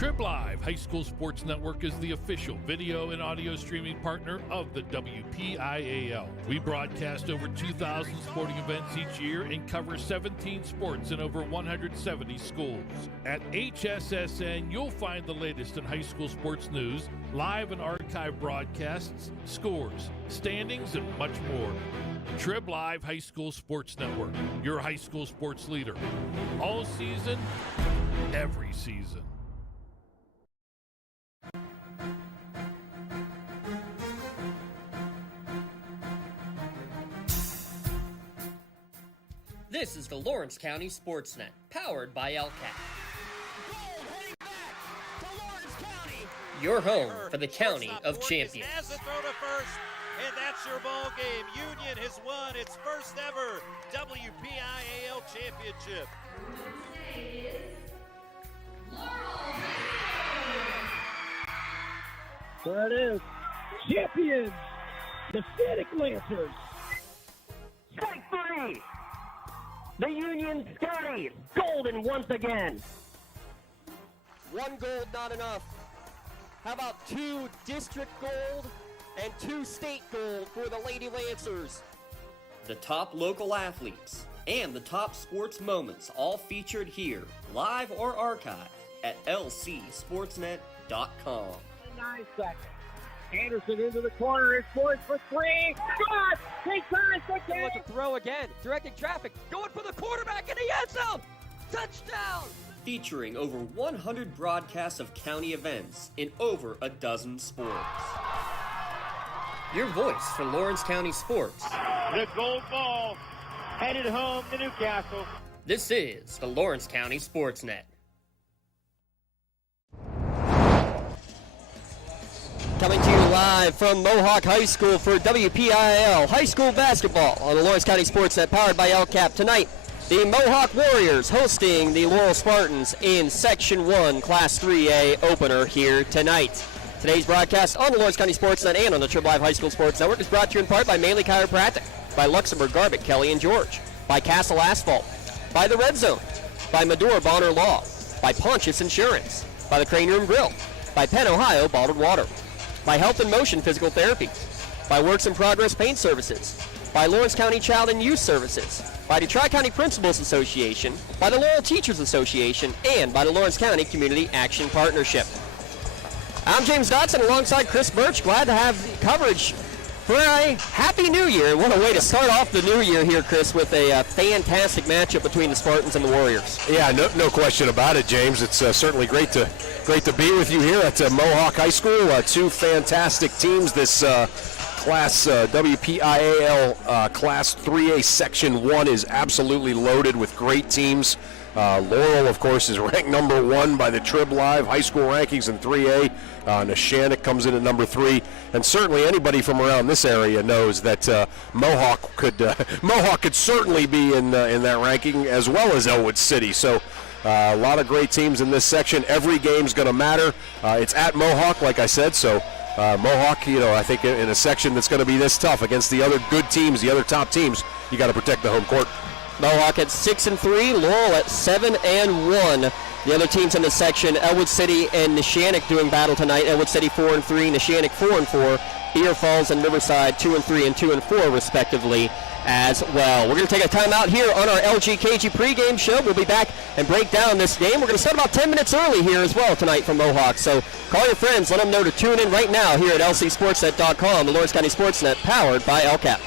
Trib Live High School Sports Network is the official video and audio streaming partner of the WPIAL. We broadcast over 2,000 sporting events each year and cover 17 sports in over 170 schools. At HSSN, you'll find the latest in high school sports news, live and archive broadcasts, scores, standings, and much more. Trib Live High School Sports Network, your high school sports leader. All season, every season. This is the Lawrence County SportsNet, powered by LCAT. Your home for the County of Champions. Has a throw to first, and that's your ball game. Union has won its first ever WPIAL championship. There it is. Champions, the Static Lancers. Strike three. The Union Scotties, golden once again. One gold, not enough. How about 2 district gold and 2 state gold for the Lady Lancers? The top local athletes and the top sports moments all featured here, live or archived at lcsportsnet.com. 9 seconds. Anderson into the corner. It's poised for 3. Good! Take time, quick Wants to throw again. Directing traffic. Going for the quarterback in the end zone. Touchdown! Featuring over 100 broadcasts of county events in over a dozen sports. Your voice for Lawrence County sports. The gold ball headed home to Newcastle. This is the Lawrence County SportsNet. Coming to you live from Mohawk High School for WPIAL High School Basketball on the Lawrence County SportsNet, powered by LCAP. Tonight, the Mohawk Warriors hosting the Laurel Spartans in Section 1 Class 3A opener here tonight. Today's broadcast on the Lawrence County SportsNet and on the Trib Live High School Sports Network is brought to you in part by Maley Chiropractic, by Luxembourg Garbutt, Kelly and George, by Castle Asphalt, by the Red Zone, by Medora Bonner Law, by Pontius Insurance, by the Crane Room Grill, by Penn Ohio Bottled Water, by Health and Motion Physical Therapy, by Works in Progress Paint Services, by Lawrence County Child and Youth Services, by the Tri-County Principals Association, by the Laurel Teachers Association, and by the Lawrence County Community Action Partnership. I'm James Dotson alongside Chris Birch. Glad to have coverage for a Happy New Year. What a way to start off the new year here, Chris, with a fantastic matchup between the Spartans and the Warriors. Yeah, no question about it, James. It's certainly great to be with you here at Mohawk High School. 2 fantastic teams. This Class WPIAL Class 3A Section 1 is absolutely loaded with great teams. Laurel, of course, is ranked number 1 by the Trib Live High School rankings in 3A. Neshannock comes in at number 3, and certainly anybody from around this area knows that Mohawk could certainly be in that ranking, as well as Elwood City. So a lot of great teams in this section. Every game's going to matter. It's at Mohawk, like I said, so Mohawk, I think in a section that's going to be this tough against the other good teams, the other top teams, you got to protect the home court. Mohawk at 6-3, Laurel at 7-1. The other teams in the section, Elwood City and Neshannock doing battle tonight. Elwood City 4-3, Neshannock 4-4. Beer Falls and Riverside 2-3 and 2-4 respectively as well. We're going to take a timeout here on our LGKG pregame show. We'll be back and break down this game. We're going to start about 10 minutes early here as well tonight from Mohawk. So call your friends, let them know to tune in right now here at lcsportsnet.com, the Lawrence County SportsNet, powered by LCAP.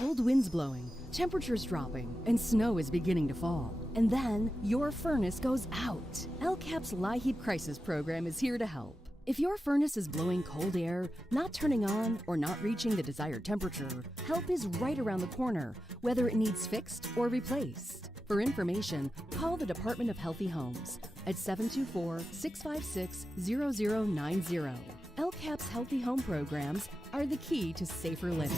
Cold winds blowing, temperatures dropping, and snow is beginning to fall. And then your furnace goes out. LCAP's LIHEAP Crisis Program is here to help. If your furnace is blowing cold air, not turning on, or not reaching the desired temperature, help is right around the corner, whether it needs fixed or replaced. For information, call the Department of Healthy Homes at 724-656-0090. LCAP's Healthy Home programs are the key to safer living.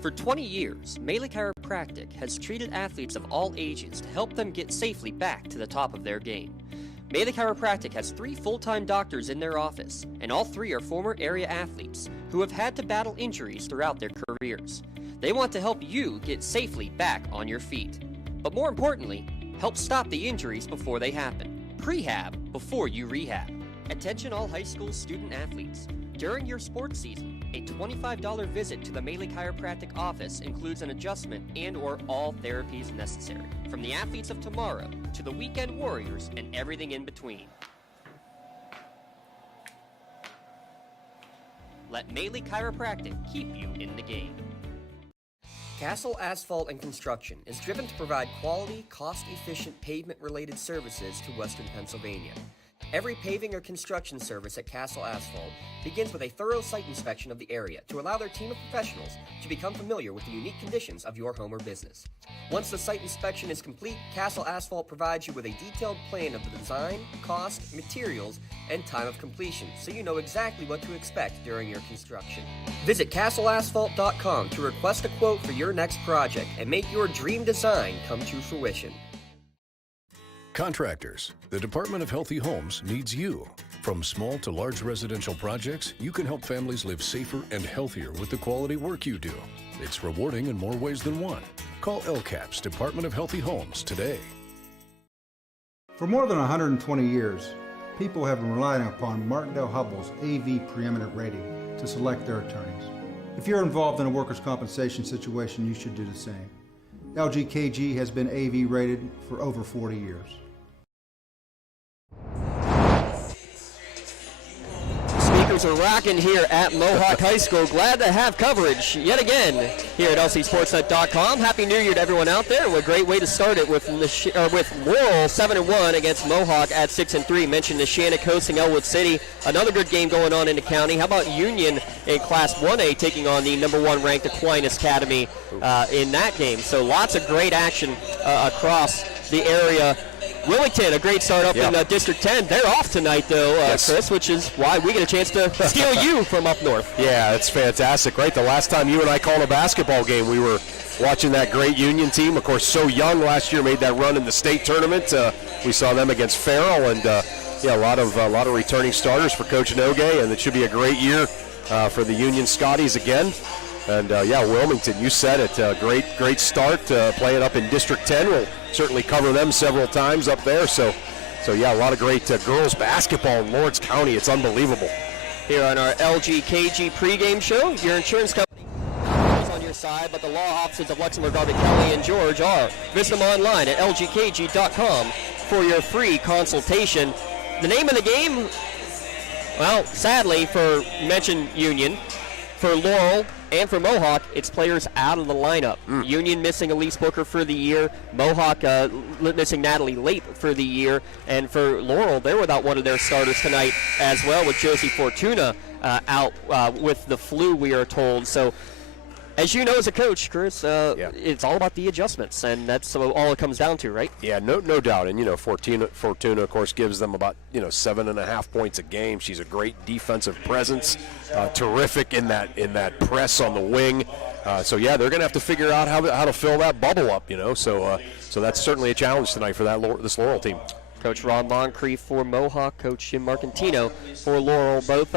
For 20 years, Maley Chiropractic has treated athletes of all ages to help them get safely back to the top of their game. Maley Chiropractic has 3 full-time doctors in their office, and all 3 are former area athletes who have had to battle injuries throughout their careers. They want to help you get safely back on your feet. But more importantly, Help stop the injuries before they happen. Prehab before you rehab. Attention all high school student athletes. During your sports season, a $25 visit to the Maley Chiropractic office includes an adjustment and/or all therapies necessary. From the athletes of tomorrow to the weekend warriors and everything in between. Let Maley Chiropractic keep you in the game. Castle Asphalt and Construction is driven to provide quality, cost-efficient pavement-related services to Western Pennsylvania. Every paving or construction service at Castle Asphalt begins with a thorough site inspection of the area to allow their team of professionals to become familiar with the unique conditions of your home or business. Once the site inspection is complete, Castle Asphalt provides you with a detailed plan of the design, cost, materials, and time of completion, so you know exactly what to expect during your construction. Visit castleasphalt.com to request a quote for your next project and make your dream design come to fruition. Contractors, the Department of Healthy Homes needs you. From small to large residential projects, you can help families live safer and healthier with the quality work you do. It's rewarding in more ways than one. Call LCAP's Department of Healthy Homes today. For more than 120 years, people have been relying upon Martindale Hubbell's AV preeminent rating to select their attorneys. If you're involved in a workers' compensation situation, you should do the same. LGKG has been AV rated for over 40 years. Speakers are rocking here at Mohawk High School. Glad to have coverage yet again here at LCSportsNet.com. Happy New Year to everyone out there. What a great way to start it with Laurel 7-1 against Mohawk at 6-3. Mentioned Neshannock hosting Elwood City. Another good game going on in the county. How about Union in Class 1A taking on the number 1 ranked Aquinas Academy in that game? So lots of great action across the area. Willington, a great start up in District 10. They're off tonight, though, Chris, which is why we get a chance to steal you from up north. Yeah, it's fantastic, right? The last time you and I called a basketball game, we were watching that great Union team. Of course, so young last year, made that run in the state tournament. We saw them against Farrell, and a lot of returning starters for Coach Nogue, and it should be a great year for the Union Scotties again. And Wilmington, you said it, great start playing up in District 10. We'll certainly cover them several times up there. So a lot of great girls basketball in Lawrence County. It's unbelievable. Here on our LGKG pregame show, your insurance company is on your side, but the law offices of Luxembourg, Garvey, Kelly, and George are. Visit them online at lgkg.com for your free consultation. The name of the game, well, sadly, for mentioned Union, for Laurel and for Mohawk, it's players out of the lineup. Union missing Elise Booker for the year. Mohawk missing Natalie Late for the year. And for Laurel, they're without one of their starters tonight as well, with Josie Fortuna out with the flu, we are told. So, as you know as a coach, Chris, it's all about the adjustments, and that's all it comes down to, right? Yeah, no doubt. And, Fortuna, of course, gives them about, 7.5 points a game. She's a great defensive presence, terrific in that press on the wing. They're going to have to figure out how to fill that bubble up, So that's certainly a challenge tonight for this Laurel team. Coach Ron Moncrief for Mohawk, Coach Jim Marcantino for Laurel, both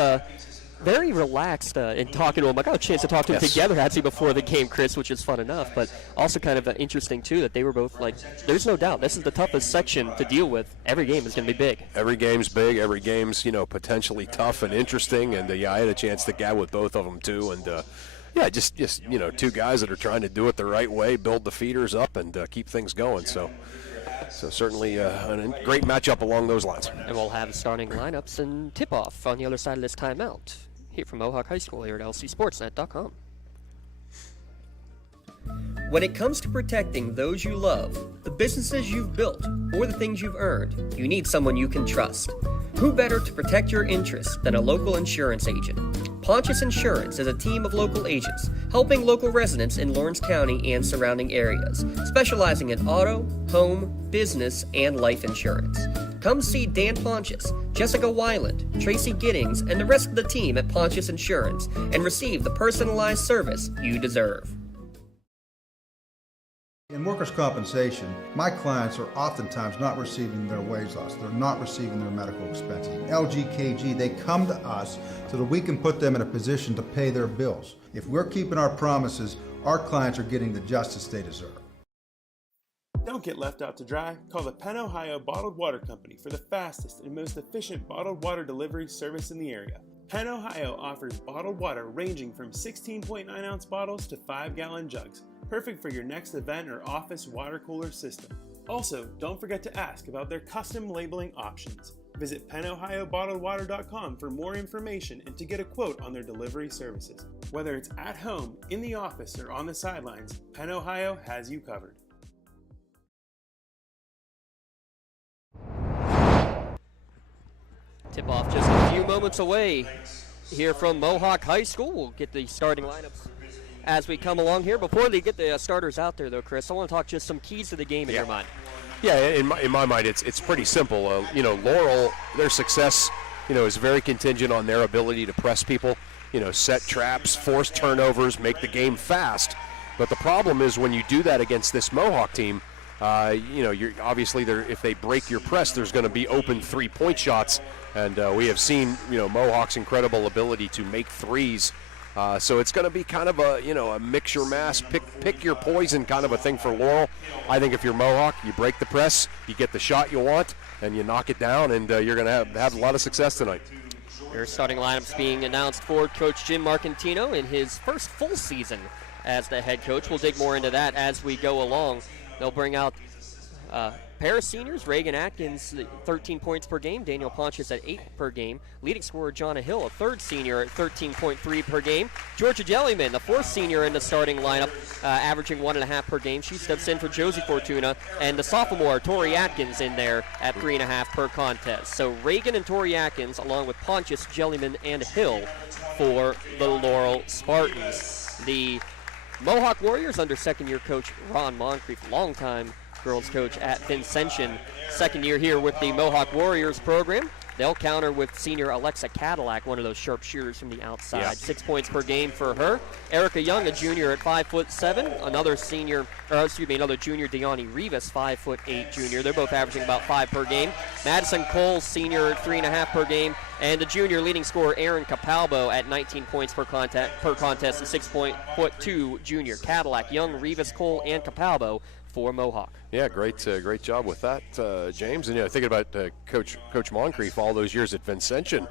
very relaxed in talking to him. I got a chance to talk to him together actually before the game, Chris, which is fun enough, but also kind of interesting too that they were both like, there's no doubt this is the toughest section to deal with. Every game is going to be big. Every game's big. Every game's potentially tough and interesting. And I had a chance to gab with both of them too. And just two guys that are trying to do it the right way, build the feeders up, and keep things going. So certainly a great matchup along those lines. And we'll have starting lineups and tip-off on the other side of this timeout. Here from Mohawk High School here at LCSportsNet.com. When it comes to protecting those you love, the businesses you've built, or the things you've earned, you need someone you can trust. Who better to protect your interests than a local insurance agent? Pontius Insurance is a team of local agents helping local residents in Lawrence County and surrounding areas, specializing in auto, home, business, and life insurance. Come see Dan Pontius, Jessica Weiland, Tracy Giddings, and the rest of the team at Pontius Insurance and receive the personalized service you deserve. In workers' compensation, my clients are oftentimes not receiving their wage loss. They're not receiving their medical expenses. LGKG, they come to us so that we can put them in a position to pay their bills. If we're keeping our promises, our clients are getting the justice they deserve. Don't get left out to dry. Call the Penn Ohio Bottled Water Company for the fastest and most efficient bottled water delivery service in the area. Penn Ohio offers bottled water ranging from 16.9-ounce bottles to 5-gallon jugs, perfect for your next event or office water cooler system. Also, don't forget to ask about their custom labeling options. Visit PennOhioBottledWater.com for more information and to get a quote on their delivery services. Whether it's at home, in the office, or on the sidelines, Penn Ohio has you covered. Tip-off just a few moments away here from Mohawk High School. We'll get the starting lineups as we come along here. Before they get the starters out there, though, Chris, I want to talk just some keys to the game in your mind. Yeah, in my mind, it's pretty simple. Laurel, their success, is very contingent on their ability to press people, set traps, force turnovers, make the game fast. But the problem is when you do that against this Mohawk team, you're obviously if they break your press, there's going to be open three-point shots, and we have seen Mohawk's incredible ability to make threes. So it's going to be kind of a mix your mass, pick your poison kind of a thing for Laurel. I think if you're Mohawk, you break the press, you get the shot you want, and you knock it down, and you're going to have a lot of success tonight. Your starting lineups being announced for Coach Jim Marcantino in his first full season as the head coach. We'll dig more into that as we go along. They'll bring out pair of seniors, Reagan Atkins, 13 points per game, Daniel Pontius at 8 per game, leading scorer Jonna Hill, a third senior at 13.3 per game, Georgia Jellyman, the fourth senior in the starting lineup, averaging 1.5 per game. She steps in for Josie Fortuna, and the sophomore Tori Atkins in there at 3.5 per contest. So Reagan and Tori Atkins, along with Pontius, Jellyman, and Hill for the Laurel Spartans. The Mohawk Warriors under second-year coach Ron Moncrief, longtime girls coach at Vincentian, second year here with the Mohawk Warriors program. They'll counter with senior Alexa Cadillac, one of those sharp shooters from the outside. Yeah. 6 points per game for her. Erica Young, a junior at 5'7". Another junior, Deani Rivas, 5'8" junior. They're both averaging about 5 per game. Madison Cole, senior at 3.5 per game. And the junior leading scorer Aaron Capalbo at 19 points per contest, and 6'2" junior. Cadillac, Young, Rivas, Cole, and Capalbo for Mohawk. Yeah, great job with that, James. And thinking about Coach Moncrief all those years at Vincentian,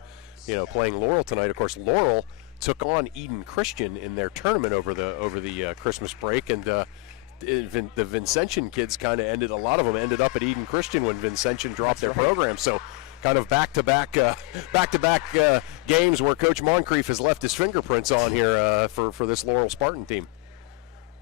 playing Laurel tonight. Of course, Laurel took on Eden Christian in their tournament over the Christmas break, and the Vincentian kids a lot of them ended up at Eden Christian when Vincentian dropped their program. So kind of back-to-back games where Coach Moncrief has left his fingerprints on here for this Laurel Spartan team.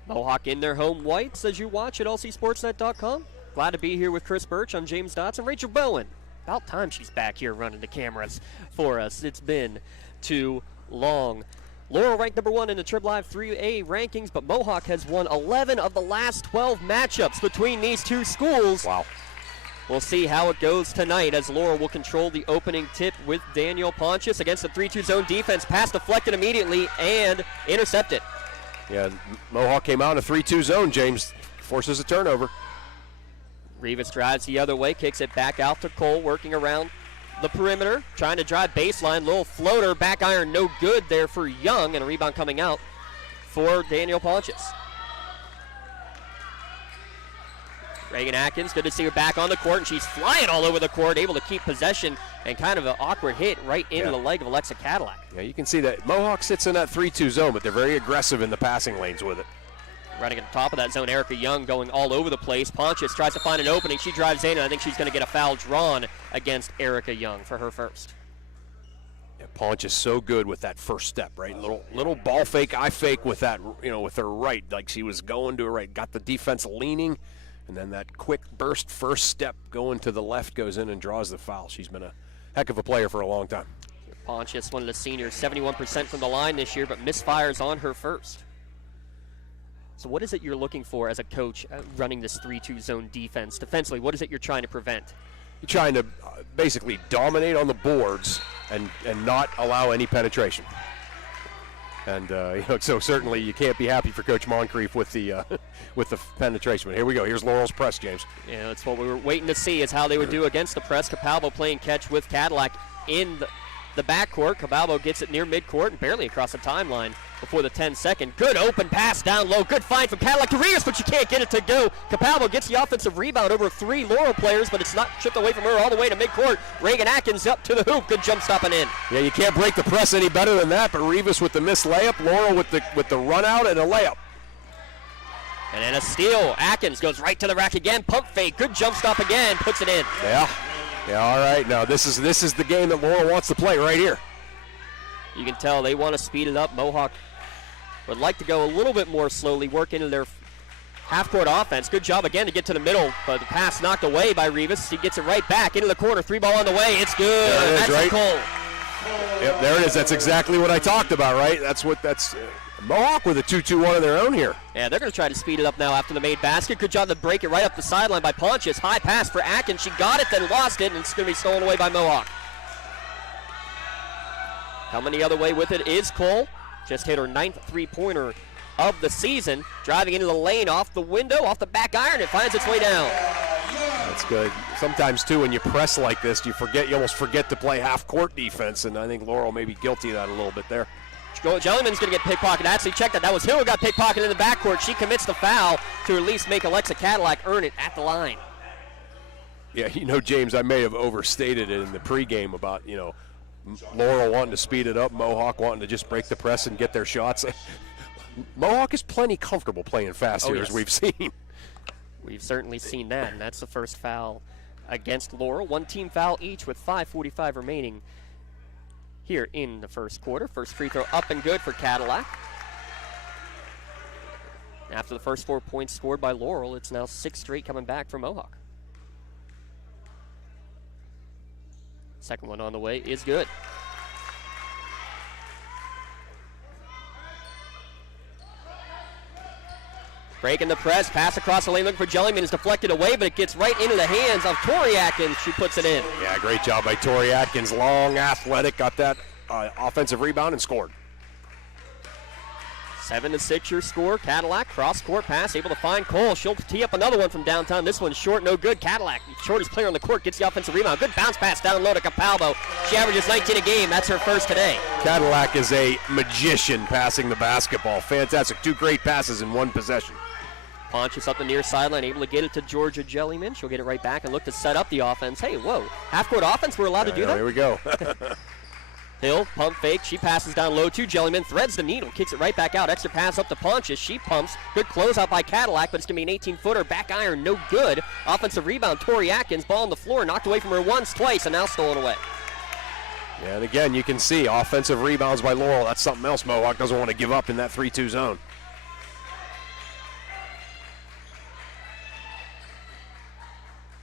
Mohawk in their home whites as you watch at lcsportsnet.com. Glad to be here with Chris Birch. I'm James Dotson. Rachel Bowen. About time she's back here running the cameras for us. It's been too long. Laurel ranked number 1 in the Trib Live 3A rankings, but Mohawk has won 11 of the last 12 matchups between these two schools. Wow. We'll see how it goes tonight as Laurel will control the opening tip with Daniel Pontius against the 3-2 zone defense. Pass deflected immediately and intercepted. Yeah, Mohawk came out in a 3-2 zone. James forces a turnover. Rivas drives the other way, kicks it back out to Cole, working around the perimeter, trying to drive baseline. Little floater, back iron, no good there for Young, and a rebound coming out for Daniel Pontius. Reagan Atkins, good to see her back on the court, and she's flying all over the court, able to keep possession, and kind of an awkward hit right into the leg of Alexa Cadillac. Yeah, you can see that Mohawk sits in that 3-2 zone, but they're very aggressive in the passing lanes with it. Running at the top of that zone, Erica Young going all over the place. Pontius tries to find an opening. She drives in, and I think she's going to get a foul drawn against Erica Young for her first. Yeah, Pontius so good with that first step, right? Little ball fake, eye fake with that, with her right, like she was going to her right. Got the defense leaning. And then that quick burst first step going to the left goes in and draws the foul. She's been a heck of a player for a long time. Pontius, one of the seniors, 71% from the line this year, but misfires on her first. So what is it you're looking for as a coach running this 3-2 zone defense? Defensively, what is it you're trying to prevent? You're trying to basically dominate on the boards and not allow any penetration. And so certainly you can't be happy for Coach Moncrief with the penetration. But here we go. Here's Laurel's press, James. Yeah, that's what we were waiting to see is how they would do against the press. Capalbo playing catch with Cadillac in the backcourt. Capalbo gets it near midcourt and barely across the timeline before the 10-second. Good open pass down low. Good find from Cadillac to Rivas, but you can't get it to go. Capalvo gets the offensive rebound over 3 Laurel players, but it's not chipped away from her all the way to midcourt. Reagan Atkins up to the hoop. Good jump stop and in. Yeah, you can't break the press any better than that, but Rivas with the missed layup, Laurel with the run out and a layup. And then a steal. Atkins goes right to the rack again. Pump fake. Good jump stop again. Puts it in. Yeah, all right. Now this is the game that Laurel wants to play right here. You can tell they want to speed it up. Mohawk would like to go a little bit more slowly, work into their half-court offense. Good job again to get to the middle, but the pass knocked away by Rivas. He gets it right back into the corner. 3-ball on the way. It's good. There it is, That's right? Cole. Yep, there it is. That's exactly what I talked about, right? That's Mohawk with a 2-2-1 of their own here. Yeah, they're going to try to speed it up now after the made basket. Good job to break it right up the sideline by Pontius. High pass for Atkins. She got it, then lost it, and it's going to be stolen away by Mohawk. Coming the other way with it is Cole. Just hit her 9th three-pointer of the season. Driving into the lane off the window, off the back iron. It finds its way down. That's good. Sometimes, too, when you press like this, you almost forget to play half-court defense, and I think Laurel may be guilty of that a little bit there. Jellyman's going to get pickpocketed. Actually, check that. That was Hill who got pickpocketed in the backcourt. She commits the foul to at least make Alexa Cadillac earn it at the line. Yeah, James, I may have overstated it in the pregame about, Laurel wanting to speed it up, Mohawk wanting to just break the press and get their shots. Mohawk is plenty comfortable playing fast here, yes. as we've seen. We've certainly seen that, and that's the first foul against Laurel. 1 team foul each with 5:45 remaining here in the first quarter. First free throw up and good for Cadillac. After the first 4 points scored by Laurel, it's now 6 straight coming back for Mohawk. Second one on the way is good. Breaking the press, pass across the lane looking for Jellyman is deflected away, but it gets right into the hands of Tori Atkins. She puts it in. Yeah, great job by Tori Atkins. Long, athletic, got that offensive rebound and scored. 7-6 your score. Cadillac, cross-court pass, able to find Cole. She'll tee up another one from downtown. This one's short, no good. Cadillac, shortest player on the court, gets the offensive rebound. Good bounce pass down low to Capalvo. She averages 19 a game. That's her first today. Cadillac is a magician passing the basketball. Fantastic. 2 great passes in 1 possession. Pontius up the near sideline, able to get it to Georgia Jellyman. She'll get it right back and look to set up the offense. Hey, whoa, half-court offense, we're allowed to do that? Here we go. Hill, pump fake, she passes down low to Jellyman, threads the needle, kicks it right back out, extra pass up to Pontius, she pumps, good closeout by Cadillac, but it's going to be an 18-footer, back iron, no good. Offensive rebound, Tori Atkins, ball on the floor, knocked away from her once, twice, and now stolen away. Yeah, and again, you can see offensive rebounds by Laurel. That's something else Mohawk doesn't want to give up in that 3-2 zone.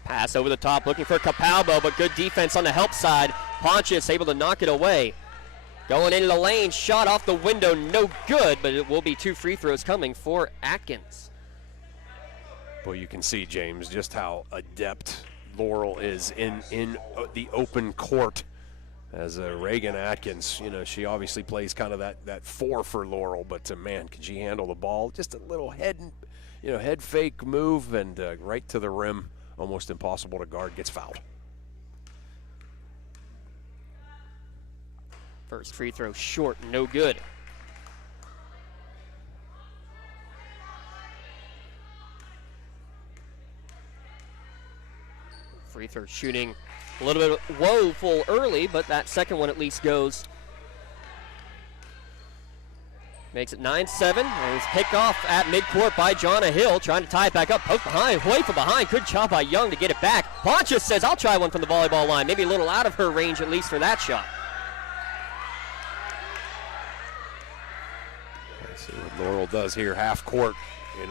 Pass over the top, looking for Capalvo, but good defense on the help side. Pontius able to knock it away. Going into the lane, shot off the window, no good, but it will be 2 free throws coming for Atkins. Well, you can see, James, just how adept Laurel is in the open court. As Reagan Atkins, she obviously plays kind of that 4 for Laurel, but man, can she handle the ball? Just a little head fake move and right to the rim. Almost impossible to guard, gets fouled. First free throw short, no good. Free throw shooting a little bit woeful early, but that second one at least goes. Makes it 9-7, and it's picked off at midcourt by Jonna Hill, trying to tie it back up. Poke behind, away from behind. Good job by Young to get it back. Pontius says, I'll try one from the volleyball line. Maybe a little out of her range, at least for that shot. Let's see what Laurel does here. Half court in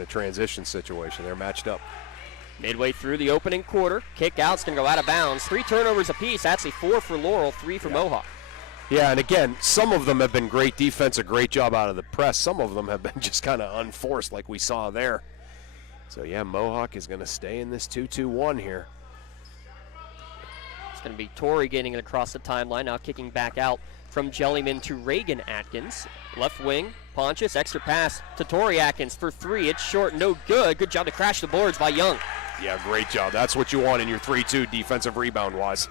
a transition situation. They're matched up. Midway through the opening quarter, kick out's going to go out of bounds. 3 turnovers apiece. Actually 4 for Laurel, 3 for Mohawk. Yeah, and again, some of them have been great defense, a great job out of the press. Some of them have been just kind of unforced like we saw there. So, yeah, Mohawk is going to stay in this 2-2-1 here. It's going to be Tori getting it across the timeline, now kicking back out from Jellyman to Reagan Atkins. Left wing, Pontius, extra pass to Tori Atkins for 3. It's short, no good. Good job to crash the boards by Young. Yeah, great job. That's what you want in your 3-2 defensive rebound-wise.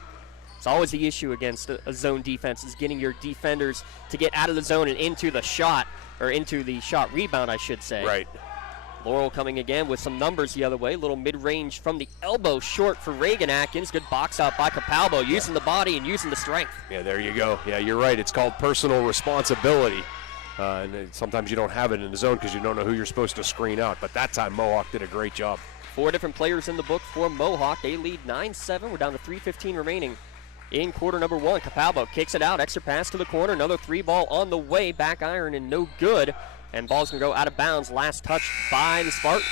It's always the issue against a zone defense, is getting your defenders to get out of the zone and into the shot, or into the shot rebound, I should say. Right. Laurel coming again with some numbers the other way. Little mid-range from the elbow, short for Reagan Atkins. Good box out by Capalbo, using the body and using the strength. Yeah, there you go. Yeah, you're right. It's called personal responsibility. And sometimes you don't have it in the zone because you don't know who you're supposed to screen out. But that time, Mohawk did a great job. 4 different players in the book for Mohawk. They lead 9-7. We're down to 3:15 remaining in quarter number 1. Capalbo kicks it out. Extra pass to the corner. Another 3-ball on the way. Back iron and no good. And ball's going to go out of bounds. Last touch by the Spartans.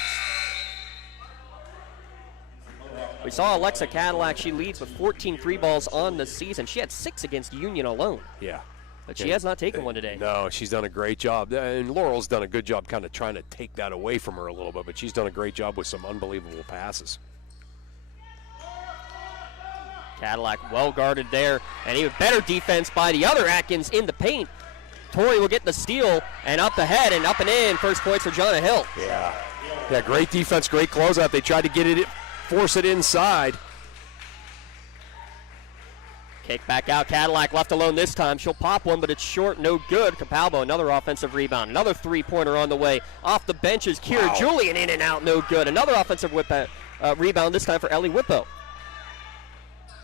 We saw Alexa Cadillac. She leads with 14 3-balls on the season. She had 6 against Union alone. Yeah. But she has not taken one today. No, she's done a great job. And Laurel's done a good job kind of trying to take that away from her a little bit. But she's done a great job with some unbelievable passes. Cadillac well guarded there. And even better defense by the other Atkins in the paint. Torrey will get the steal, and up the head and up and in. First points for Jonna Hill. Yeah, great defense, great closeout. They tried to get it, force it inside. Kick back out. Cadillac left alone this time. She'll pop one, but it's short, no good. Capalbo, another offensive rebound. Another 3-pointer on the way. Off the benches, Kira Julian in and out, no good. Another offensive rebound, this time for Ellie Whippo.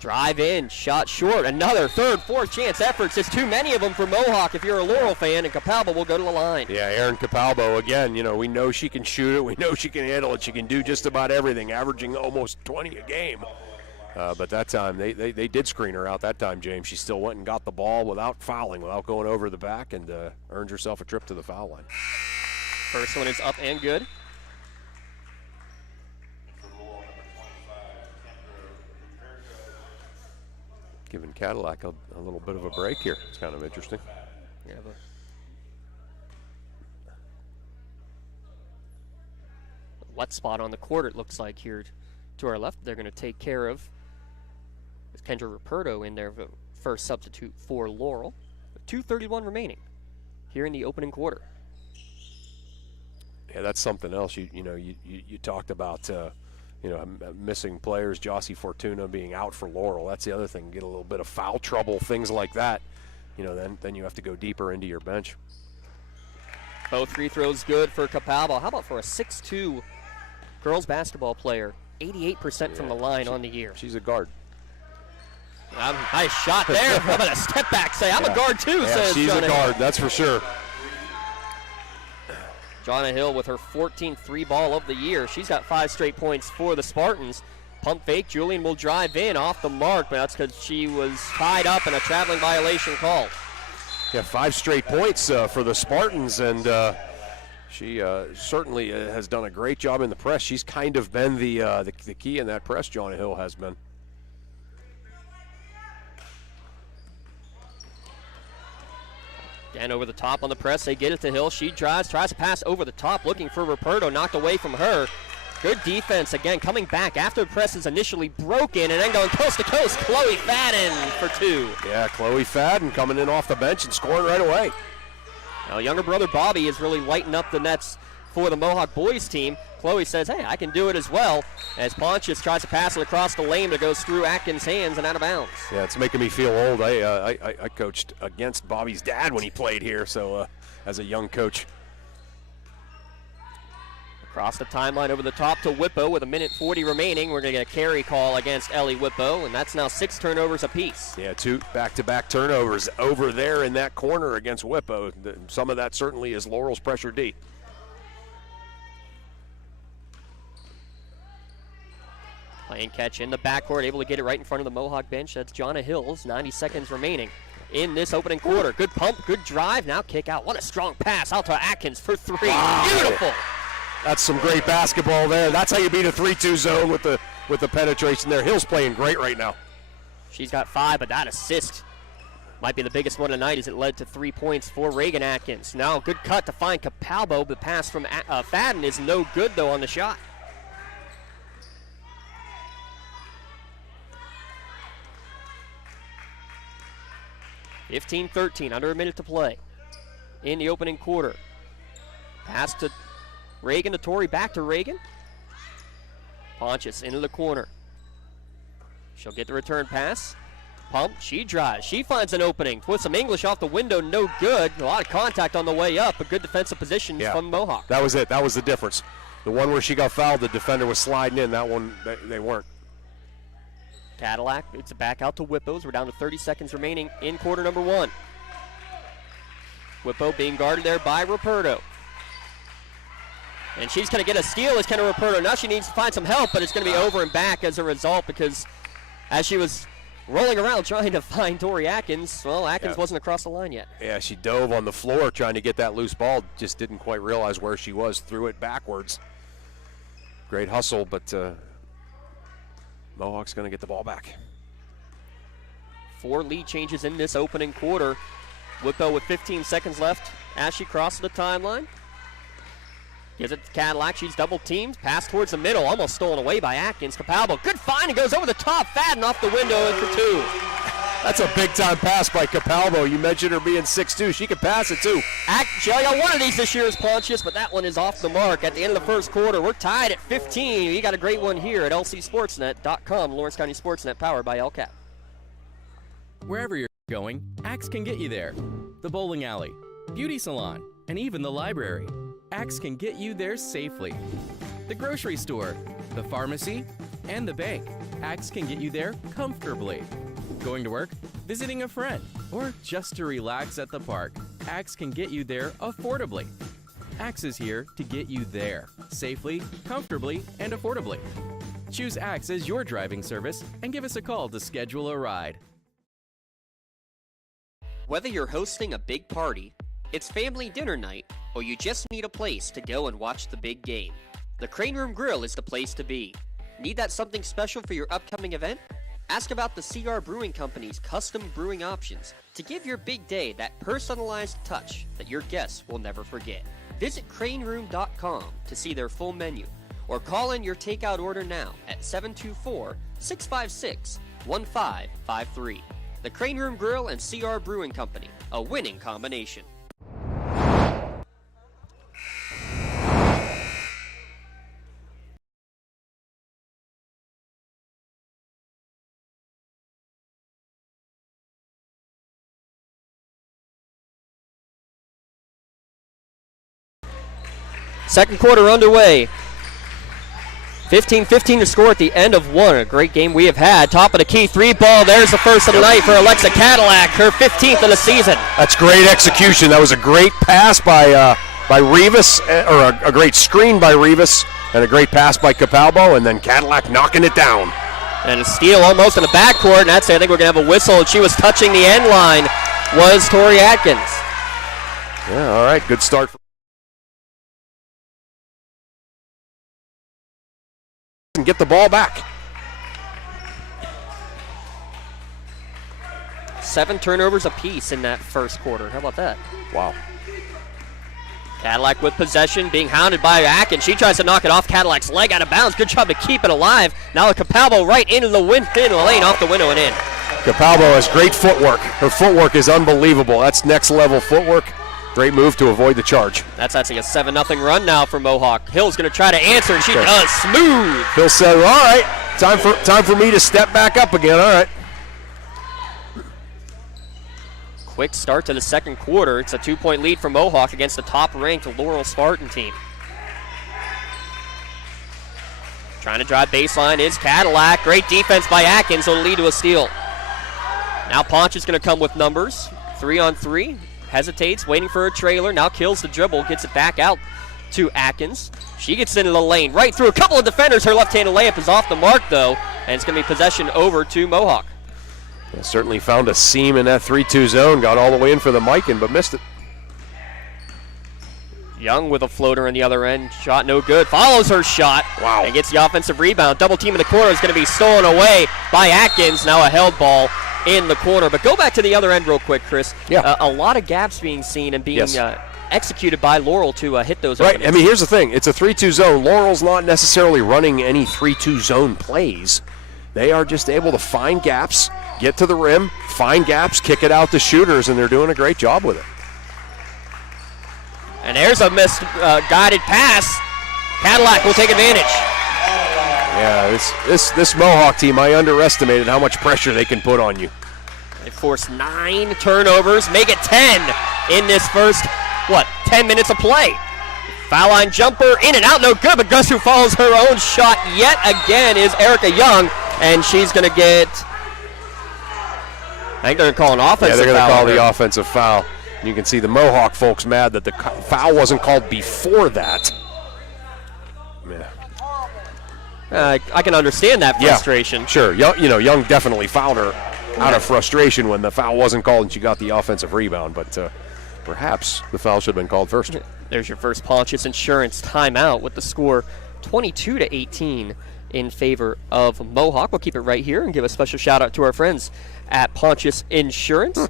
Drive in, shot short. Another third, fourth chance efforts. It's too many of them for Mohawk if you're a Laurel fan, and Capalbo will go to the line. Yeah, Erin Capalbo, again, we know she can shoot it. We know she can handle it. She can do just about everything, averaging almost 20 a game. But that time, they did screen her out that time, James. She still went and got the ball without fouling, without going over the back, and earned herself a trip to the foul line. First one is up and good. Giving Cadillac a little bit of a break here. It's kind of interesting. Yeah, wet spot on the court, it looks like, here to our left. They're going to take care of with Kendra Ruperto in there, first substitute for Laurel. 2:31 remaining here in the opening quarter. Yeah, that's something else. You talked about missing players, Jossie Fortuna being out for Laurel. That's the other thing. Get a little bit of foul trouble, things like that. Then you have to go deeper into your bench. Both free throws good for Capalbo. How about for a 6'2" girls basketball player? 88% from the line on the year. She's a guard. Nice shot there. How about a step back say, I'm a guard too, says she's Jonna a guard, Hill. that's for sure. Jonna Hill with her 14th 3-ball of the year. She's got 5 straight points for the Spartans. Pump fake, Julian will drive in off the mark, but that's because she was tied up and a traveling violation called. Yeah, 5 straight points for the Spartans, and she certainly has done a great job in the press. She's kind of been the key in that press, Jonna Hill has been. And over the top on the press, they get it to Hill. She drives, tries to pass over the top, looking for Ruperto, knocked away from her. Good defense again, coming back after the press is initially broken, and then going coast to coast. Chloe Fadden for 2. Yeah, Chloe Fadden coming in off the bench and scoring right away. Now, younger brother Bobby is really lighting up the nets for the Mohawk boys team. Chloe says, hey, I can do it as well, as Pontius tries to pass it across the lane, but it goes through Atkins' hands and out of bounds. Yeah, it's making me feel old. I coached against Bobby's dad when he played here, so as a young coach. Across the timeline over the top to Whippo with 1:40 remaining. We're going to get a carry call against Ellie Whippo, and that's now 6 turnovers apiece. Yeah, 2 back-to-back turnovers over there in that corner against Whippo. Some of that certainly is Laurel's pressure D. Playing catch in the backcourt, able to get it right in front of the Mohawk bench. That's Jonna Hills, 90 seconds remaining in this opening quarter. Good pump, good drive, now kick out. What a strong pass out to Atkins for 3. Wow. Beautiful. That's some great basketball there. That's how you beat a 3-2 zone with the penetration there. Hill's playing great right now. She's got 5, but that assist might be the biggest one tonight as it led to 3 points for Reagan Atkins. Now good cut to find Capalbo. The pass from Fadden is no good, though, on the shot. (15-13), under a minute to play in the opening quarter. Pass to Reagan to Torrey, back to Reagan. Pontius into the corner. She'll get the return pass. Pump, she drives. She finds an opening with some English off the window, no good. A lot of contact on the way up, but good defensive positions from Mohawk. That was it. That was the difference. The one where she got fouled, the defender was sliding in. That one, they weren't. Cadillac, it's back out to Whippos. We're down to 30 seconds remaining in quarter number 1. Whippo being guarded there by Ruperto. And she's going to get a steal as Kenna Ruperto. Now she needs to find some help, but it's going to be over and back as a result because as she was rolling around trying to find Tori Atkins, well, Atkins wasn't across the line yet. Yeah, she dove on the floor trying to get that loose ball. Just didn't quite realize where she was. Threw it backwards. Great hustle, but Mohawk's going to get the ball back. 4 lead changes in this opening quarter. Whippo with 15 seconds left as she crosses the timeline. Gives it to Cadillac. She's double teamed. Pass towards the middle. Almost stolen away by Atkins. Capalbo. Good find. It goes over the top. Fadden off the window and for 2. That's a big-time pass by Capalbo. You mentioned her being 6'2". She can pass it, too. She only got one of these this year is Pontius, but that one is off the mark. At the end of the first quarter, we're tied at 15. You got a great one here at lcsportsnet.com. Lawrence County SportsNet, powered by LCAP. Wherever you're going, Axe can get you there. The bowling alley, beauty salon, and even the library. Axe can get you there safely. The grocery store, the pharmacy, and the bank. Axe can get you there comfortably. Going to work, visiting a friend, or just to relax at the park. Axe can get you there affordably. Axe is here to get you there safely, comfortably, and affordably. Choose Axe as your driving service and give us a call to schedule a ride. Whether you're hosting a big party, it's family dinner night, or you just need a place to go and watch the big game, the Crane Room Grill is the place to be. Need that something special for your upcoming event? Ask about the CR Brewing Company's custom brewing options to give your big day that personalized touch that your guests will never forget. Visit craneroom.com to see their full menu, or call in your takeout order now at 724-656-1553. The Crane Room Grill and CR Brewing Company, a winning combination. Second quarter underway. 15-15 to score at the end of 1. A great game we have had. Top of the key, 3 ball. There's the first of the night for Alexa Cadillac, her 15th of the season. That's great execution. That was a great pass by Rivas, or a great screen by Rivas, and a great pass by Capalbo, and then Cadillac knocking it down. And a steal almost in the backcourt, and that's it. I think we're going to have a whistle. And she was touching the end line, was Tori Atkins. Yeah, all right, good start. And get the ball back. 7 turnovers apiece in that first quarter. How about that? Wow. Cadillac with possession, being hounded by Atkins. She tries to knock it off Cadillac's leg out of bounds. Good job to keep it alive. Now a Capalbo right into the lane, off the window and in. Capalbo has great footwork. Her footwork is unbelievable. That's next level footwork. Great move to avoid the charge. That's actually a 7-0 run now for Mohawk. Hill's going to try to answer, and she does. Smooth. Hill said, all right, time for me to step back up again. All right. Quick start to the second quarter. It's a 2-point lead for Mohawk against the top-ranked Laurel Spartan team. Trying to drive baseline is Cadillac. Great defense by Atkins will lead to a steal. Now Ponch is going to come with numbers. 3-on-3. Hesitates, waiting for a trailer. Now kills the dribble, gets it back out to Atkins. She gets into the lane, right through a couple of defenders. Her left-handed layup is off the mark, though, and it's going to be possession over to Mohawk. Yeah, certainly found a seam in that 3-2 zone. Got all the way in for the Mikan, but missed it. Young with a floater in the other end. Shot no good. Follows her shot. Wow. And gets the offensive rebound. Double team in the corner is going to be stolen away by Atkins. Now a held ball in the corner. But go back to the other end real quick, Chris. Yeah. A lot of gaps being seen and being executed by Laurel to hit those right. openings. I mean, here's the thing. It's a 3-2 zone. Laurel's not necessarily running any 3-2 zone plays. They are just able to find gaps, get to the rim, find gaps, kick it out to shooters, and they're doing a great job with it. And there's a missed guided pass. Cadillac will take advantage. Yeah, this Mohawk team, I underestimated how much pressure they can put on you. They forced 9 turnovers, make it 10 in this first, 10 minutes of play. Foul line jumper, in and out, no good, but guess who follows her own shot yet again is Erica Young, and she's going to get, I think they're going to call an offensive foul. Yeah, they're going to call the offensive foul. You can see the Mohawk folks mad that the foul wasn't called before that. Yeah. I can understand that frustration. Yeah, sure. Young definitely fouled her out of frustration when the foul wasn't called and she got the offensive rebound, but perhaps the foul should have been called first. There's your first Pontius Insurance timeout with the score 22-18 in favor of Mohawk. We'll keep it right here and give a special shout out to our friends at Pontius Insurance.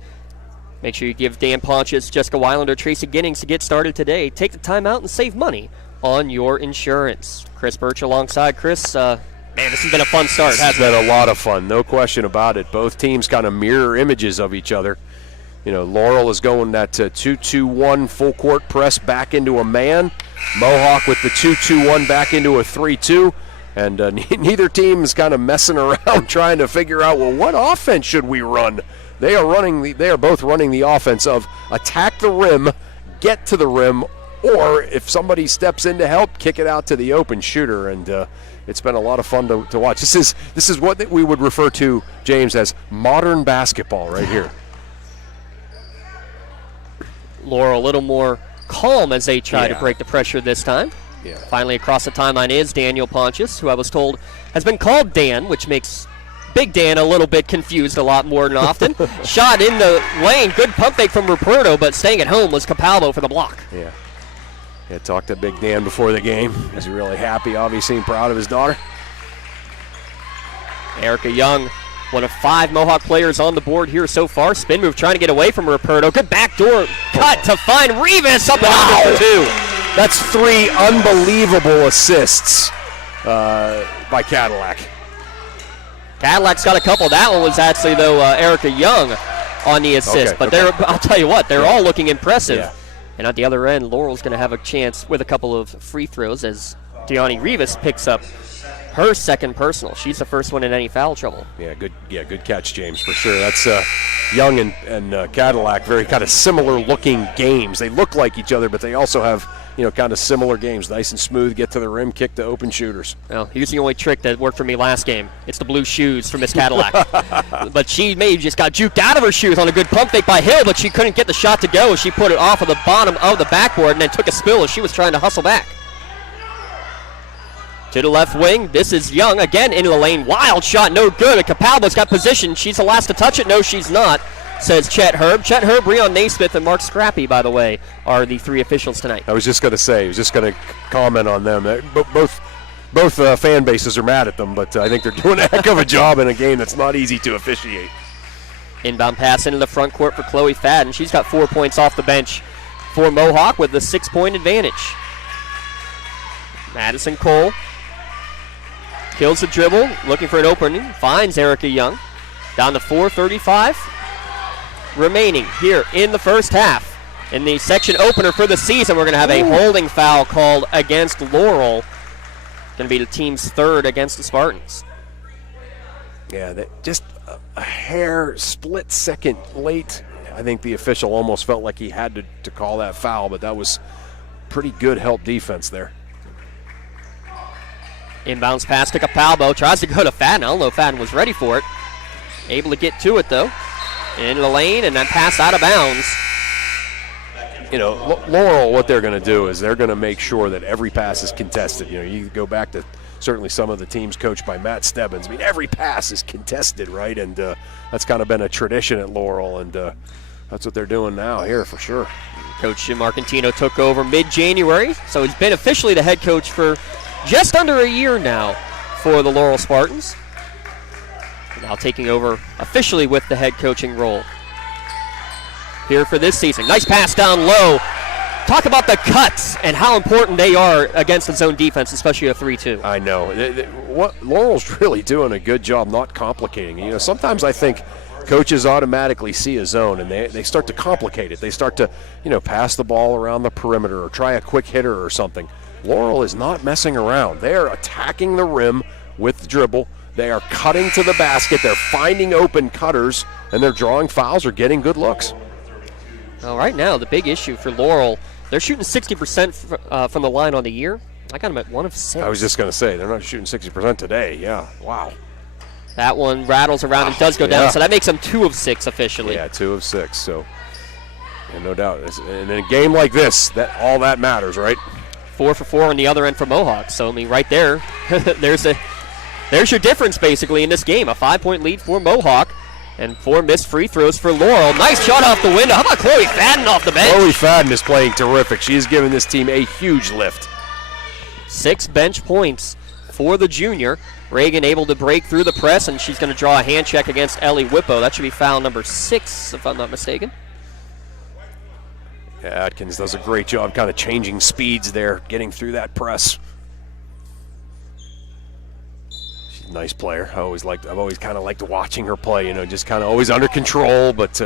Make sure you give Dan Pontius, Jessica Weiland, or Tracy Ginnings to get started today. Take the time out and save money on your insurance. Chris Birch alongside Chris. Man, this has been a fun start, hasn't it? It's been a lot of fun, no question about it. Both teams kind of mirror images of each other. Laurel is going that 2-2-1 full court press back into a man. Mohawk with the 2-2-1 back into a 3-2. And neither team is kind of messing around trying to figure out, what offense should we run? They are both running the offense of attack the rim, get to the rim, or if somebody steps in to help, kick it out to the open shooter. And it's been a lot of fun to watch. This is what we would refer to, James, as modern basketball right here. Laurel a little more calm as they try to break the pressure this time. Yeah. Finally across the timeline is Daniel Pontius, who I was told has been called Dan, which makes Big Dan a little bit confused a lot more than often. Shot in the lane, good pump fake from Ruperto, but staying at home was Capalbo for the block. Yeah, talked to Big Dan before the game. He's really happy, obviously, and proud of his daughter. Erica Young, one of 5 Mohawk players on the board here so far. Spin move trying to get away from Ruperto. Good backdoor cut to find Rivas up and under for 2. That's 3 unbelievable assists by Cadillac. Cadillac's got a couple. That one was actually, though, Erica Young on the assist. I'll tell you what, they're all looking impressive. Yeah. And at the other end, Laurel's going to have a chance with a couple of free throws as Deani Rivas picks up her second personal. She's the first one in any foul trouble. Good catch, James, for sure. That's Young and Cadillac, very kind of similar looking games. They look like each other, but they also have kind of similar games. Nice and smooth, get to the rim, kick to open shooters. Well, here's the only trick that worked for me last game. It's the blue shoes from Miss Cadillac. But she maybe just got juked out of her shoes on a good pump fake by Hill, but she couldn't get the shot to go. She put it off of the bottom of the backboard and then took a spill as she was trying to hustle back. To the left wing, this is Young again into the lane. Wild shot, no good. Capalbo's got position. She's the last to touch it. No, she's not, says Chet Herb. Chet Herb, Breon Naismith, and Mark Scrappy, by the way, are the 3 officials tonight. I was just going to say, I was just going to comment on them. Both fan bases are mad at them, but I think they're doing a heck of a job in a game that's not easy to officiate. Inbound pass into the front court for Chloe Fadden. She's got 4 points off the bench for Mohawk with the 6-point advantage. Madison Cole kills the dribble, looking for an opening, finds Erica Young. Down to 4:35 remaining here in the first half. In the section opener for the season, we're going to have a holding foul called against Laurel. Going to be the team's 3rd against the Spartans. Yeah, just a hair split second late. I think the official almost felt like he had to call that foul, but that was pretty good help defense there. Inbounds pass to Capalbo, tries to go to Fadden. I don't know if Fadden was ready for it. Able to get to it, though. Into the lane, and then pass out of bounds. Laurel, what they're going to do is they're going to make sure that every pass is contested. You go back to certainly some of the teams coached by Matt Stebbins. I mean, every pass is contested, right? And that's kind of been a tradition at Laurel, and that's what they're doing now here for sure. Coach Jim Argentino took over mid-January, so he's been officially the head coach for just under a year now for the Laurel Spartans. Now taking over officially with the head coaching role here for this season. Nice pass down low. Talk about the cuts and how important they are against the zone defense, especially a 3-2. I know. Laurel's really doing a good job not complicating it. Sometimes I think coaches automatically see a zone and they start to complicate it. They start to, pass the ball around the perimeter or try a quick hitter or something. Laurel is not messing around. They are attacking the rim with the dribble. They are cutting to the basket. They're finding open cutters they're drawing fouls or getting good looks. Well, right now, the big issue for Laurel, they're shooting 60% from the line on the year. I got them at 1 of 6. I was just going to say, they're not shooting 60% today. Yeah, wow. That one rattles around and does go down, so that makes them 2 of 6 officially. Yeah, 2 of 6, so no doubt. And in a game like this, all that matters, right? 4 for 4 on the other end for Mohawk. So, I mean, right there, there's your difference, basically, in this game. A 5-point lead for Mohawk and 4 missed free throws for Laurel. Nice shot off the window. How about Chloe Fadden off the bench? Chloe Fadden is playing terrific. She's given this team a huge lift. 6 bench points for the junior. Reagan able to break through the press, and she's going to draw a hand check against Ellie Whippo. That should be foul number 6, if I'm not mistaken. Yeah, Atkins does a great job kind of changing speeds there, getting through that press. She's a nice player. I've always kind of liked watching her play, just kind of always under control, but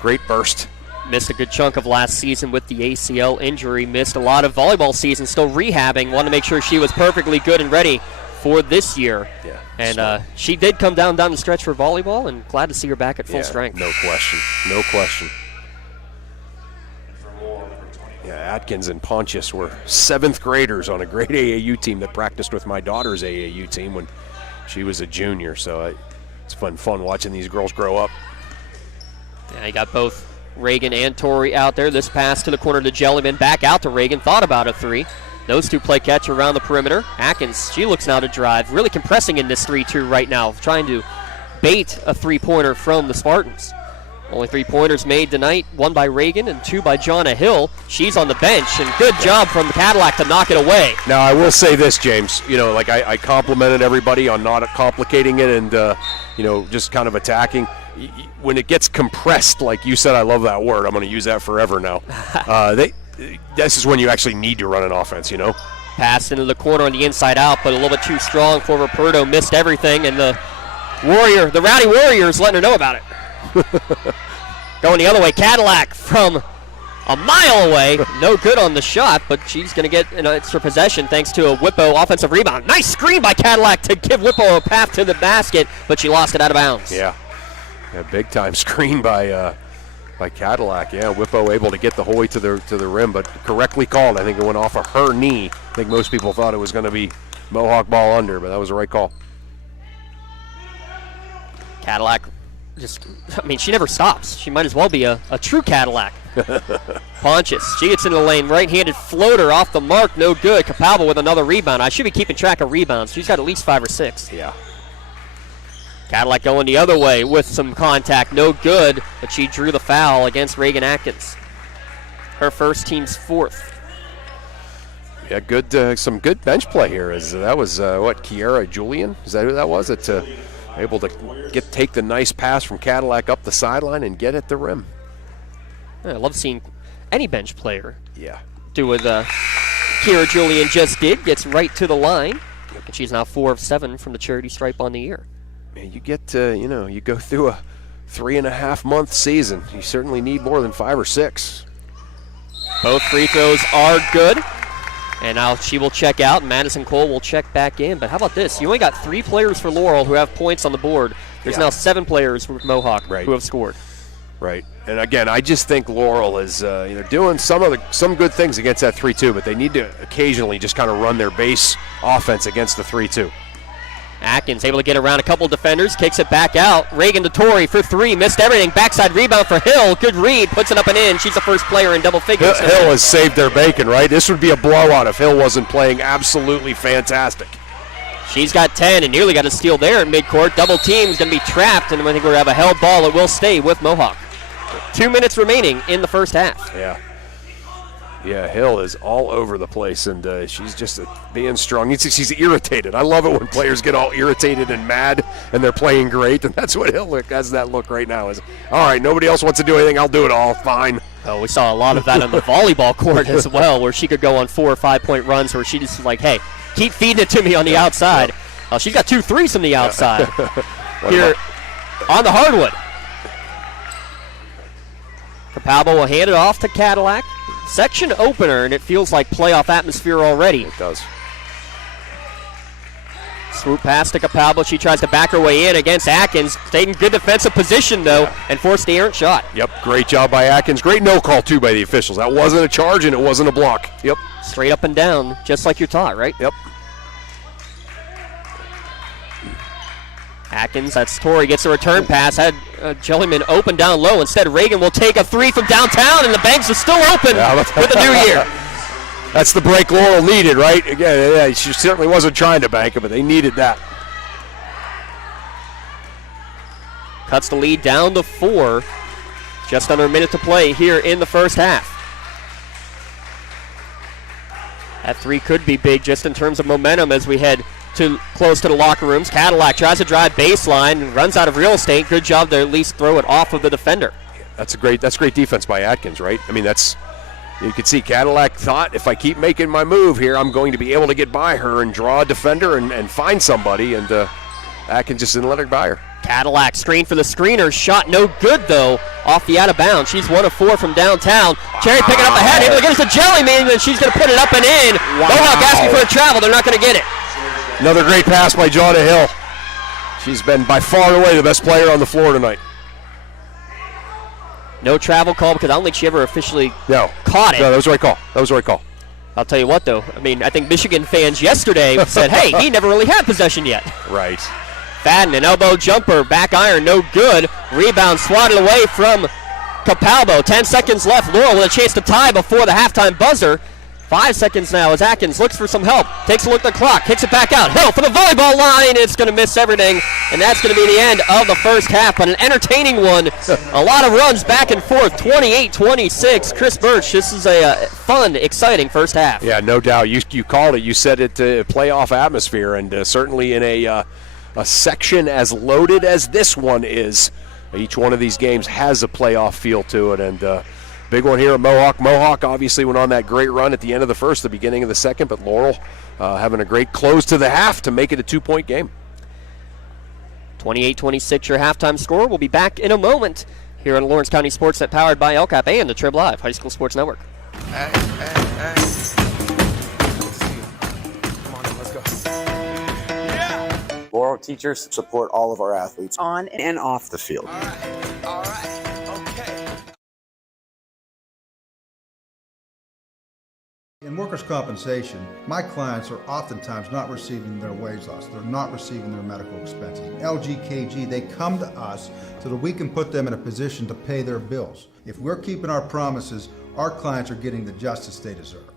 great burst. Missed a good chunk of last season with the ACL injury. Missed a lot of volleyball season, still rehabbing. Wanted to make sure she was perfectly good and ready for this year. Yeah, and she did come down the stretch for volleyball, and glad to see her back at full strength. No question. No question. Yeah, Atkins and Pontius were 7th graders on a great AAU team that practiced with my daughter's AAU team when she was a junior. So it's fun watching these girls grow up. Yeah, you got both Reagan and Tori out there. This pass to the corner to Jellyman. Back out to Reagan. Thought about a 3. Those two play catch around the perimeter. Atkins, she looks now to drive. Really compressing in this 3-2 right now. Trying to bait a 3-pointer from the Spartans. Only 3-pointers made tonight, 1 by Reagan and 2 by Jonna Hill. She's on the bench, and good job from Cadillac to knock it away. Now, I will say this, James. I complimented everybody on not complicating it and, just kind of attacking. When it gets compressed, like you said, I love that word. I'm going to use that forever now. This is when you actually need to run an offense, Pass into the corner on the inside out, but a little bit too strong for Ruperto. Missed everything, and the Rowdy Warriors letting her know about it. Going the other way, Cadillac from a mile away. No good on the shot, but she's going to get an extra possession thanks to a Whippo offensive rebound. Nice screen by Cadillac to give Whippo a path to the basket, but she lost it out of bounds. Yeah, big-time screen by Cadillac. Yeah, Whippo able to get the whole way to the rim, but correctly called. I think it went off of her knee. I think most people thought it was going to be Mohawk ball under, but that was the right call. Cadillac she never stops. She might as well be a true Cadillac. Pontius, she gets into the lane, right-handed floater off the mark, no good. Capalvo with another rebound. I should be keeping track of rebounds. She's got at least 5 or 6. Yeah. Cadillac going the other way with some contact, no good, but she drew the foul against Reagan Atkins. Her first, team's 4th. Yeah, good. Some good bench play here. That was Kiara Julian? Is that who that was? Able to take the nice pass from Cadillac up the sideline and get at the rim. I love seeing any bench player Yeah. do what Kiara Julian just did. Gets right to the line, and she's now 4 of 7 from the charity stripe on the year. Man, you get you go through a 3.5-month season. You certainly need more than 5 or 6. Both free throws are good. And now she will check out, and Madison Cole will check back in. But how about this? You only got 3 players for Laurel who have points on the board. There's now 7 players for Mohawk who have scored. Right. And again, I just think Laurel is doing some good things against that 3-2, but they need to occasionally just kind of run their base offense against the 3-2. Atkins able to get around a couple defenders, kicks it back out. Reagan to Torrey for 3, missed everything. Backside rebound for Hill. Good read, puts it up and in. She's the first player in double figures. Hill has saved their bacon, right? This would be a blowout if Hill wasn't playing absolutely fantastic. She's got 10 and nearly got a steal there at midcourt. Double team is going to be trapped, and I think we're going to have a held ball. It will stay with Mohawk. 2 minutes remaining in the first half. Yeah, Hill is all over the place, and she's just being strong. She's irritated. I love it when players get all irritated and mad, and they're playing great, and that's what Hill has that look right now. Is all right, nobody else wants to do anything, I'll do it all, fine. Oh, we saw a lot of that on the volleyball court as well, where she could go on 4 or 5 point runs where she just was like, hey, keep feeding it to me on the outside. Oh, she's got 2 threes from the outside. Here on the hardwood. Capalbo will hand it off to Cadillac. Section opener, and it feels like playoff atmosphere already. It does. Swoop pass to Capalbo. She tries to back her way in against Atkins. Taking good defensive position, though, and forced the errant shot. Yep, great job by Atkins. Great no call, too, by the officials. That wasn't a charge, and it wasn't a block. Yep. Straight up and down, just like you're taught, right? Yep. Atkins, that's Torrey, gets a return pass. Had Jellyman open down low. Instead, Reagan will take a three from downtown, and the banks are still open with the new year. That's the break Laurel needed, right? Again, yeah, she certainly wasn't trying to bank it, but they needed that. Cuts the lead down to 4. Just under a minute to play here in the first half. That 3 could be big just in terms of momentum as we head to close to the locker rooms. Cadillac tries to drive baseline and runs out of real estate. Good job to at least throw it off of the defender. That's great defense by Atkins, right? I mean, you can see Cadillac thought, if I keep making my move here, I'm going to be able to get by her and draw a defender and find somebody, and Atkins just didn't let her by her. Cadillac screen for the screener. Shot no good, though, off the out of bounds. She's 1 of 4 from downtown. Cherry picking up ahead, able to get us to Jellyman, and she's going to put it up and in. Wow. Mohawk asking for a travel. They're not going to get it. Another great pass by Jonna Hill. She's been by far and away the best player on the floor tonight. No travel call because I don't think she ever officially caught it. No, that was the right call. I'll tell you what, though. I mean, I think Michigan fans yesterday said, hey, he never really had possession yet. Right. Fadden, an elbow jumper, back iron, no good. Rebound swatted away from Capalbo. 10 seconds left. Laurel with a chance to tie before the halftime buzzer. 5 seconds now as Atkins looks for some help. Takes a look at the clock, kicks it back out. Hill for the volleyball line. It's going to miss everything, and that's going to be the end of the first half, but an entertaining one. A lot of runs back and forth, 28-26. Chris Birch, this is a fun, exciting first half. Yeah, no doubt. You called it. You said it, playoff atmosphere, and certainly in a section as loaded as this one is, each one of these games has a playoff feel to it, and big one here at Mohawk. Mohawk obviously went on that great run at the end of the first, the beginning of the second, but Laurel having a great close to the half to make it a 2-point game. 28-26 your halftime score. We'll be back in a moment here on Lawrence County SportsNet, powered by LCAP and the Trib Live High School Sports Network. Hey. Come on, let's go. Yeah. Laurel teachers support all of our athletes on and off the field. All right. In workers' compensation, my clients are oftentimes not receiving their wage loss. They're not receiving their medical expenses. LGKG, they come to us so that we can put them in a position to pay their bills. If we're keeping our promises, our clients are getting the justice they deserve.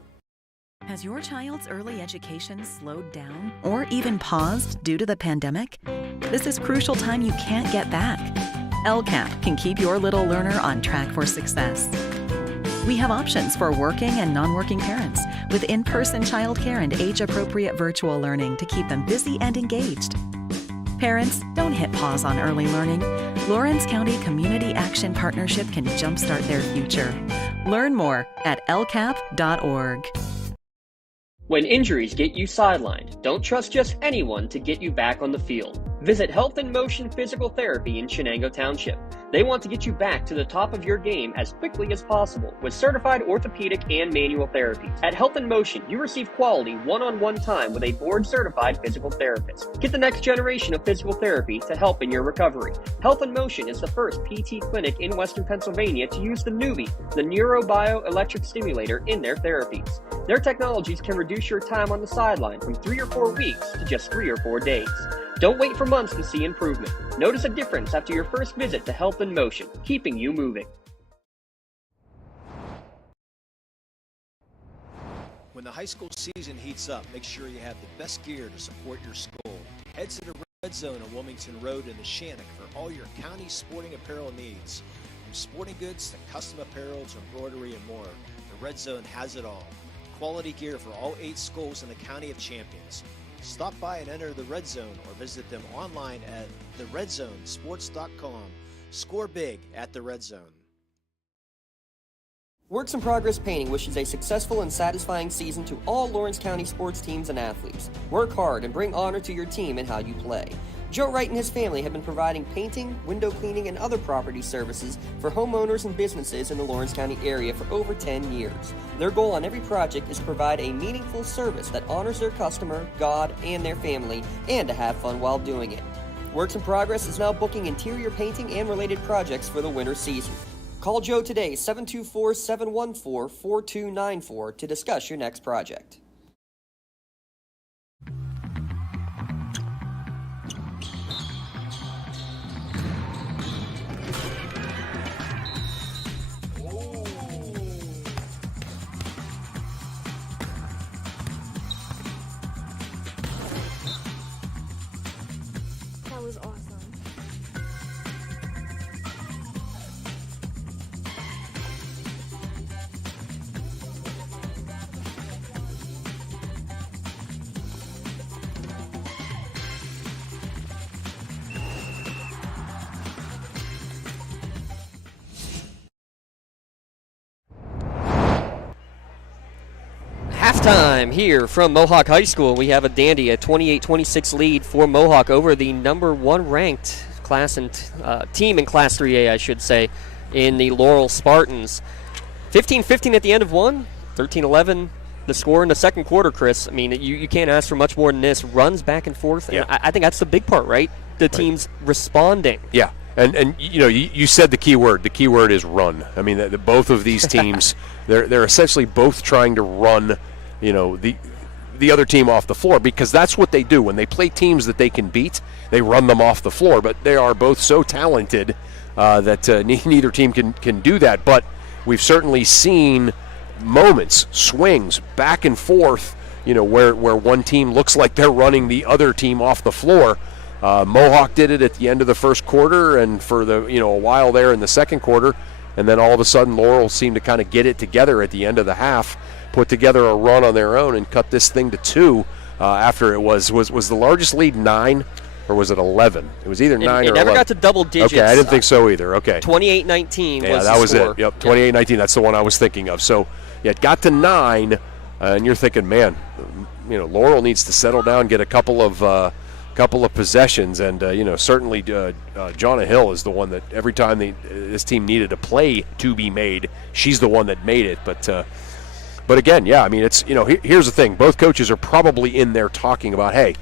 Has your child's early education slowed down or even paused due to the pandemic? This is crucial time you can't get back. LCAP can keep your little learner on track for success. We have options for working and non-working parents with in-person childcare and age-appropriate virtual learning to keep them busy and engaged. Parents, don't hit pause on early learning. Lawrence County Community Action Partnership can jumpstart their future. Learn more at lcap.org. When injuries get you sidelined, don't trust just anyone to get you back on the field. Visit Health in Motion Physical Therapy in Shenango Township. They want to get you back to the top of your game as quickly as possible with certified orthopedic and manual therapies. At Health in Motion, you receive quality one-on-one time with a board-certified physical therapist. Get the next generation of physical therapy to help in your recovery. Health in Motion is the first PT clinic in Western Pennsylvania to use the Nuvie, the neurobioelectric stimulator, in their therapies. Their technologies can reduce your time on the sideline from 3 or 4 weeks to just 3 or 4 days. Don't wait for months to see improvement. Notice a difference after your first visit to Health in Motion, keeping you moving. When the high school season heats up, make sure you have the best gear to support your school. Head to the Red Zone on Wilmington Road in the Shannock for all your county sporting apparel needs. From sporting goods to custom apparel to embroidery and more, the Red Zone has it all. Quality gear for all 8 schools in the County of Champions. Stop by and enter the Red Zone or visit them online at theredzonesports.com. Score big at the Red Zone. Works in Progress Painting wishes a successful and satisfying season to all Lawrence County sports teams and athletes. Work hard and bring honor to your team in how you play. Joe Wright and his family have been providing painting, window cleaning, and other property services for homeowners and businesses in the Lawrence County area for over 10 years. Their goal on every project is to provide a meaningful service that honors their customer, God, and their family, and to have fun while doing it. Works in Progress is now booking interior painting and related projects for the winter season. Call Joe today, 724-714-4294, to discuss your next project. That was awesome. Halftime here from Mohawk High School. We have a dandy, a 28-26 lead for Mohawk over the number 1 ranked class and team in Class 3A, I should say, in the Laurel Spartans. 15-15 at the end of one, 13-11 the score in the second quarter, Chris. I mean, you can't ask for much more than this. Runs back and forth, and I think that's the big part, right? The team's responding. Yeah. And you know, you said the key word. The key word is run. I mean, both of these teams, they're essentially both trying to run, you know, the other team off the floor, because that's what they do when they play teams that they can beat. They run them off the floor, but they are both so talented that neither team can do that. But we've certainly seen moments, swings, back and forth, you know, where one team looks like they're running the other team off the floor. Mohawk did it at the end of the first quarter, and for a while there in the second quarter, and then all of a sudden Laurel seemed to kind of get it together at the end of the half, put together a run on their own, and cut this thing to 2 after it was the largest lead 9, or was it 11? It was either 9 or 11. It never got to double digits. Okay, I didn't think so either. Okay. 28-19 yeah, was that the was score. it. Yep, 28-19. That's the one I was thinking of. So, yeah, it got to 9, and you're thinking, man, you know, Laurel needs to settle down, get a couple of possessions, and certainly Jonna Hill is the one that every time this team needed a play to be made, she's the one that made it. But again, yeah, I mean, it's, here's the thing: both coaches are probably in there talking about, hey,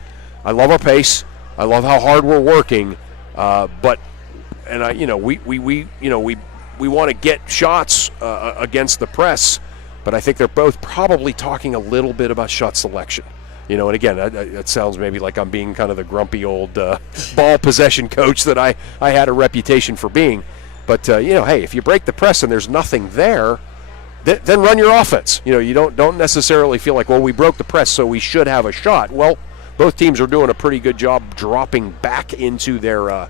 I love our pace, I love how hard we're working, we want to get shots against the press, but I think they're both probably talking a little bit about shot selection. And again, that sounds maybe like I'm being kind of the grumpy old ball possession coach that I had a reputation for being. But, hey, if you break the press and there's nothing there, then run your offense. You don't necessarily feel like, well, we broke the press, so we should have a shot. Well, both teams are doing a pretty good job dropping back into their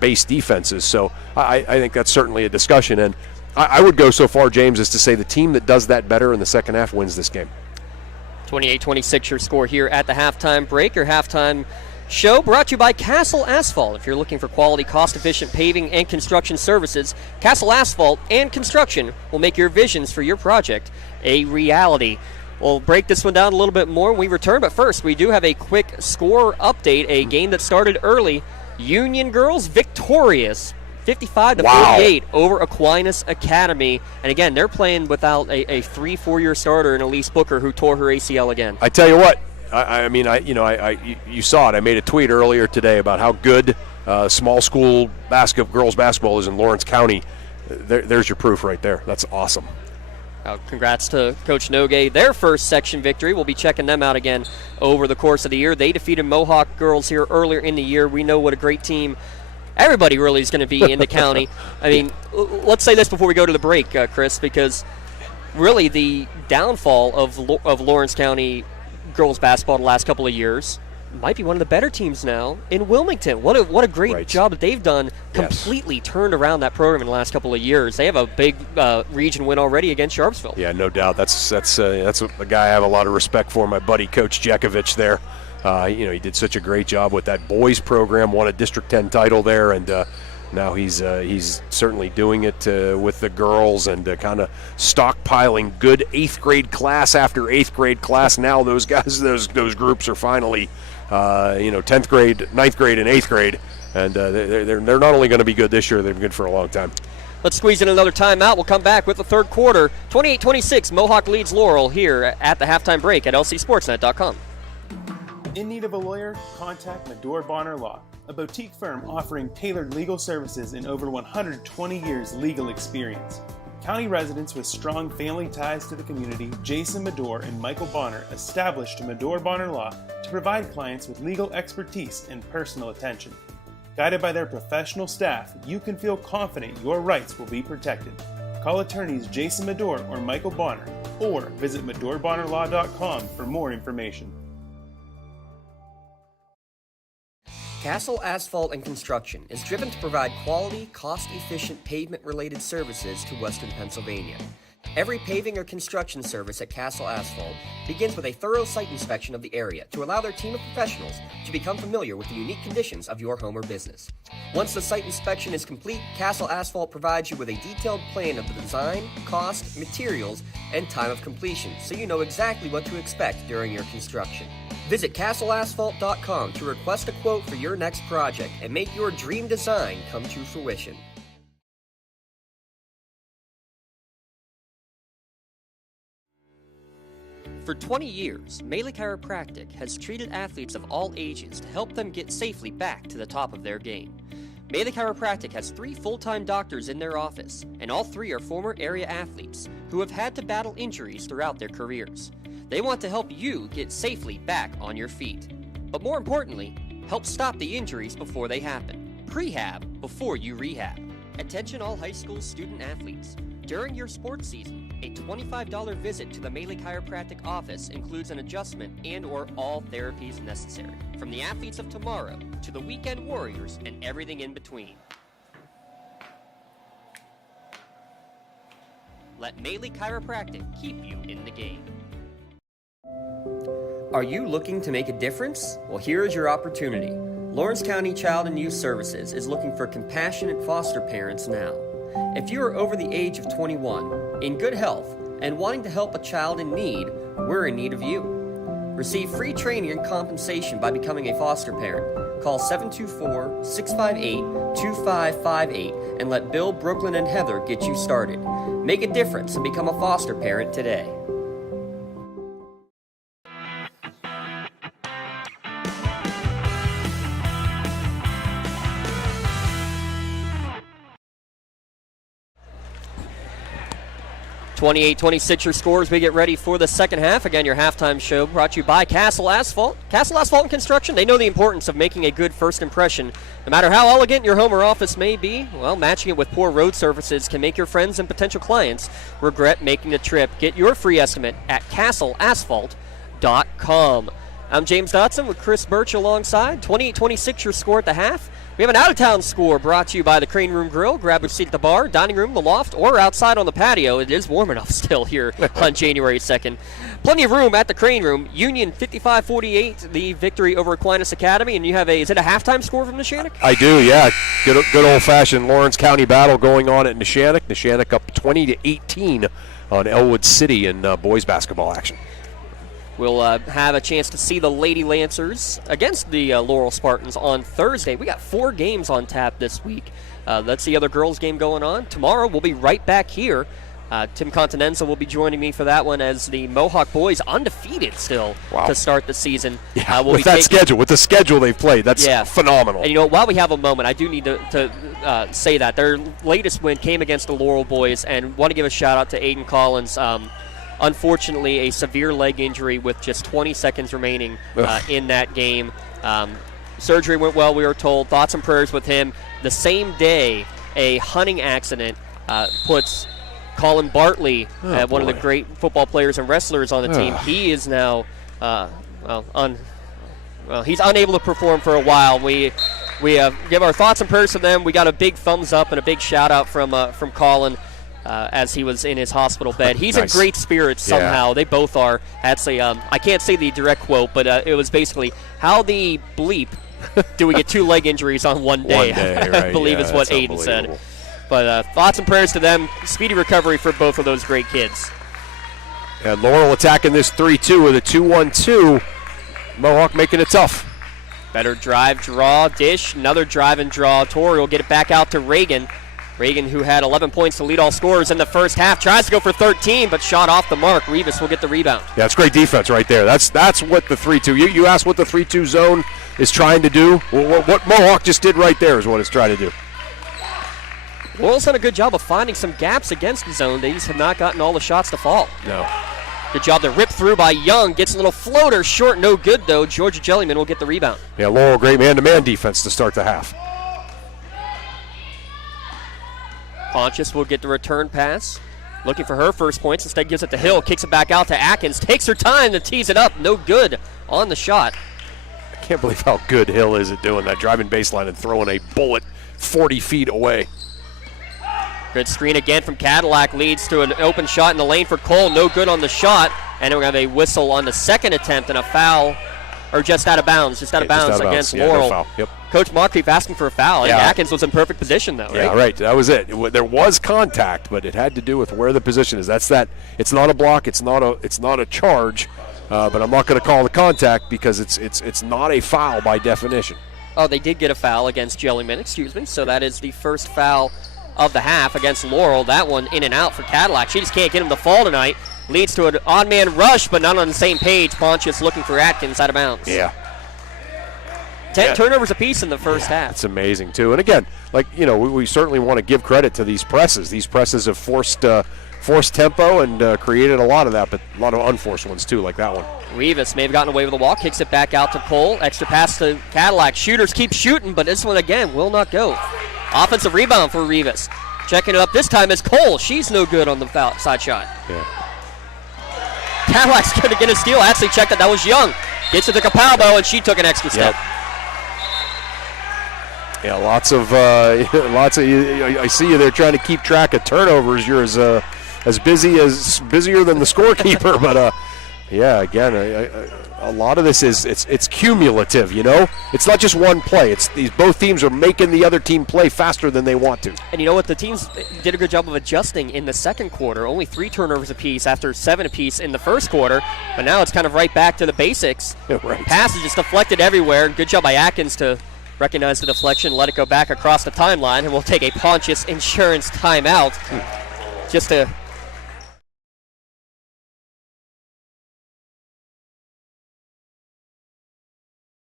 base defenses. So I think that's certainly a discussion. And I would go so far, James, as to say the team that does that better in the second half wins this game. 28-26 your score here at the halftime break. Your halftime show brought to you by Castle Asphalt. If you're looking for quality, cost-efficient paving and construction services, Castle Asphalt and Construction will make your visions for your project a reality. We'll break this one down a little bit more when we return, but first we do have a quick score update, a game that started early. Union girls victorious 55-48 over Aquinas Academy. And again, they're playing without a 3-4-year starter in Elise Booker, who tore her ACL again. I tell you what, you saw it. I made a tweet earlier today about how good small school girls basketball is in Lawrence County. There's your proof right there. That's awesome. Congrats to Coach Nogue. Their first section victory. We'll be checking them out again over the course of the year. They defeated Mohawk girls here earlier in the year. We know what a great team everybody really is going to be in the county. I mean, let's say this before we go to the break, Chris, because really the downfall of Lawrence County girls basketball the last couple of years might be one of the better teams now in Wilmington. What a great job that they've done. Completely turned around that program in the last couple of years. They have a big region win already against Sharpsville. Yeah, no doubt. That's a guy I have a lot of respect for. My buddy Coach Jekovich there. He did such a great job with that boys program. Won a District 10 title there, and Now he's certainly doing it with the girls and kind of stockpiling good 8th grade class after 8th grade class. Now those guys, those groups are finally, 10th grade, 9th grade, and 8th grade, and they're not only going to be good this year, they've been good for a long time. Let's squeeze in another timeout. We'll come back with the third quarter. 28-26, Mohawk leads Laurel here at the halftime break at lcsportsnet.com. In need of a lawyer? Contact Medore Bonner Law, a boutique firm offering tailored legal services in over 120 years legal experience. County residents with strong family ties to the community, Jason Medore and Michael Bonner, established Medore Bonner Law to provide clients with legal expertise and personal attention. Guided by their professional staff, you can feel confident your rights will be protected. Call attorneys Jason Medore or Michael Bonner, or visit MedoreBonnerLaw.com for more information. Castle Asphalt and Construction is driven to provide quality, cost-efficient pavement-related services to Western Pennsylvania. Every paving or construction service at Castle Asphalt begins with a thorough site inspection of the area to allow their team of professionals to become familiar with the unique conditions of your home or business. Once the site inspection is complete, Castle Asphalt provides you with a detailed plan of the design, cost, materials, and time of completion, so you know exactly what to expect during your construction. Visit castleasphalt.com to request a quote for your next project and make your dream design come to fruition. For 20 years, Melee Chiropractic has treated athletes of all ages to help them get safely back to the top of their game. Melee Chiropractic has 3 full-time doctors in their office, and all 3 are former area athletes who have had to battle injuries throughout their careers. They want to help you get safely back on your feet. But more importantly, help stop the injuries before they happen. Prehab before you rehab. Attention all high school student athletes. During your sports season, a $25 visit to the Melee Chiropractic office includes an adjustment and or all therapies necessary. From the athletes of tomorrow to the weekend warriors and everything in between. Let Melee Chiropractic keep you in the game. Are you looking to make a difference? Well, here is your opportunity. Lawrence County Child and Youth Services is looking for compassionate foster parents now. If you are over the age of 21, in good health, and wanting to help a child in need, we're in need of you. Receive free training and compensation by becoming a foster parent. Call 724-658-2558 and let Bill, Brooklyn, and Heather get you started. Make a difference and become a foster parent today. 28-26 your scores. We get ready for the second half. Again, your halftime show brought to you by Castle Asphalt. Castle Asphalt and Construction, they know the importance of making a good first impression. No matter how elegant your home or office may be, well, matching it with poor road surfaces can make your friends and potential clients regret making the trip. Get your free estimate at castleasphalt.com. I'm James Dotson with Chris Birch alongside. 28-26 your score at the half. We have an out-of-town score brought to you by the Crane Room Grill. Grab a seat at the bar, dining room, the loft, or outside on the patio. It is warm enough still here on January 2nd. Plenty of room at the Crane Room. Union 55-48, the victory over Aquinas Academy. And you have is it a halftime score from Neshannock? I do, yeah. Good old-fashioned Lawrence County battle going on at Neshannock. Neshannock up 20-18 on Elwood City in boys basketball action. We'll have a chance to see the Lady Lancers against the Laurel Spartans on Thursday. We got 4 games on tap this week. That's the other girls' game going on. Tomorrow we'll be right back here. Tim Continenza will be joining me for that one as the Mohawk boys undefeated still to start the season. Yeah, with the schedule they've played, that's phenomenal. And while we have a moment, I do need to say that their latest win came against the Laurel boys, and want to give a shout out to Aiden Collins. Unfortunately, a severe leg injury with just 20 seconds remaining in that game. Surgery went well, we were told. Thoughts and prayers with him. The same day, a hunting accident puts Colin Bartley, one of the great football players and wrestlers on the team. He is now he's unable to perform for a while. We give our thoughts and prayers to them. We got a big thumbs up and a big shout out from Colin. As he was in his hospital bed. He's in great spirits somehow. Yeah. They both are. That's I can't say the direct quote, but it was basically, how the bleep Do we get 2 leg injuries on one day? One day, right. I believe is what Aiden said. But thoughts and prayers to them. Speedy recovery for both of those great kids. And Laurel attacking this 3-2 with a 2-1-2. Mohawk making it tough. Better drive, draw, dish. Another drive and draw. Torrey will get it back out to Reagan. Reagan, who had 11 points to lead all scorers in the first half, tries to go for 13, but shot off the mark. Rivas will get the rebound. Yeah, it's great defense right there. That's what the 3-2. You asked what the 3-2 zone is trying to do. Well, what Mohawk just did right there is what it's trying to do. Laurel's done a good job of finding some gaps against the zone. They just have not gotten all the shots to fall. No. Good job to rip through by Young. Gets a little floater. Short, no good, though. Georgia Jellyman will get the rebound. Yeah, Laurel, great man-to-man defense to start the half. Pontius will get the return pass. Looking for her first points. Instead gives it to Hill. Kicks it back out to Atkins. Takes her time to tease it up. No good on the shot. I can't believe how good Hill is at doing that. Driving baseline and throwing a bullet 40 feet away. Good screen again from Cadillac. Leads to an open shot in the lane for Cole. No good on the shot. And we're going to have a whistle on the second attempt and a foul. Or just out of bounds. Just out of bounds against Laurel. No foul. Yep. Coach Moncrief asking for a foul. Yeah. Atkins was in perfect position, though, right? Yeah, right. That was it. There was contact, but it had to do with where the position is. That's that. It's not a block. It's not a charge. But I'm not going to call the contact because it's not a foul by definition. Oh, they did get a foul against Jellyman, excuse me. So that is the first foul of the half against Laurel. That one in and out for Cadillac. She just can't get him to fall tonight. Leads to an odd man rush, but not on the same page. Pontius looking for Atkins out of bounds. Yeah. 10 turnovers apiece in the first half. It's amazing, too. And again, we certainly want to give credit to these presses. These presses have forced tempo and created a lot of that, but a lot of unforced ones, too, like that one. Rivas may have gotten away with the walk. Kicks it back out to Cole. Extra pass to Cadillac. Shooters keep shooting, but this one, again, will not go. Offensive rebound for Rivas. Checking it up this time is Cole. She's no good on the side shot. Yeah. Cadillac's going to get a steal. Actually checked that was Young. Gets to the Capalbo, and she took an extra step. Yep. Yeah, lots of. I see you there trying to keep track of turnovers. You're as busier than the scorekeeper. But yeah, again, a lot of this is it's cumulative. It's not just one play. It's both teams are making the other team play faster than they want to. And you know what? The teams did a good job of adjusting in the second quarter. Only 3 turnovers apiece after 7 apiece in the first quarter. But now it's kind of right back to the basics. Yeah, right. Passes just deflected everywhere. Good job by Atkins to recognize the deflection, let it go back across the timeline, and we'll take a Pontius Insurance timeout just to.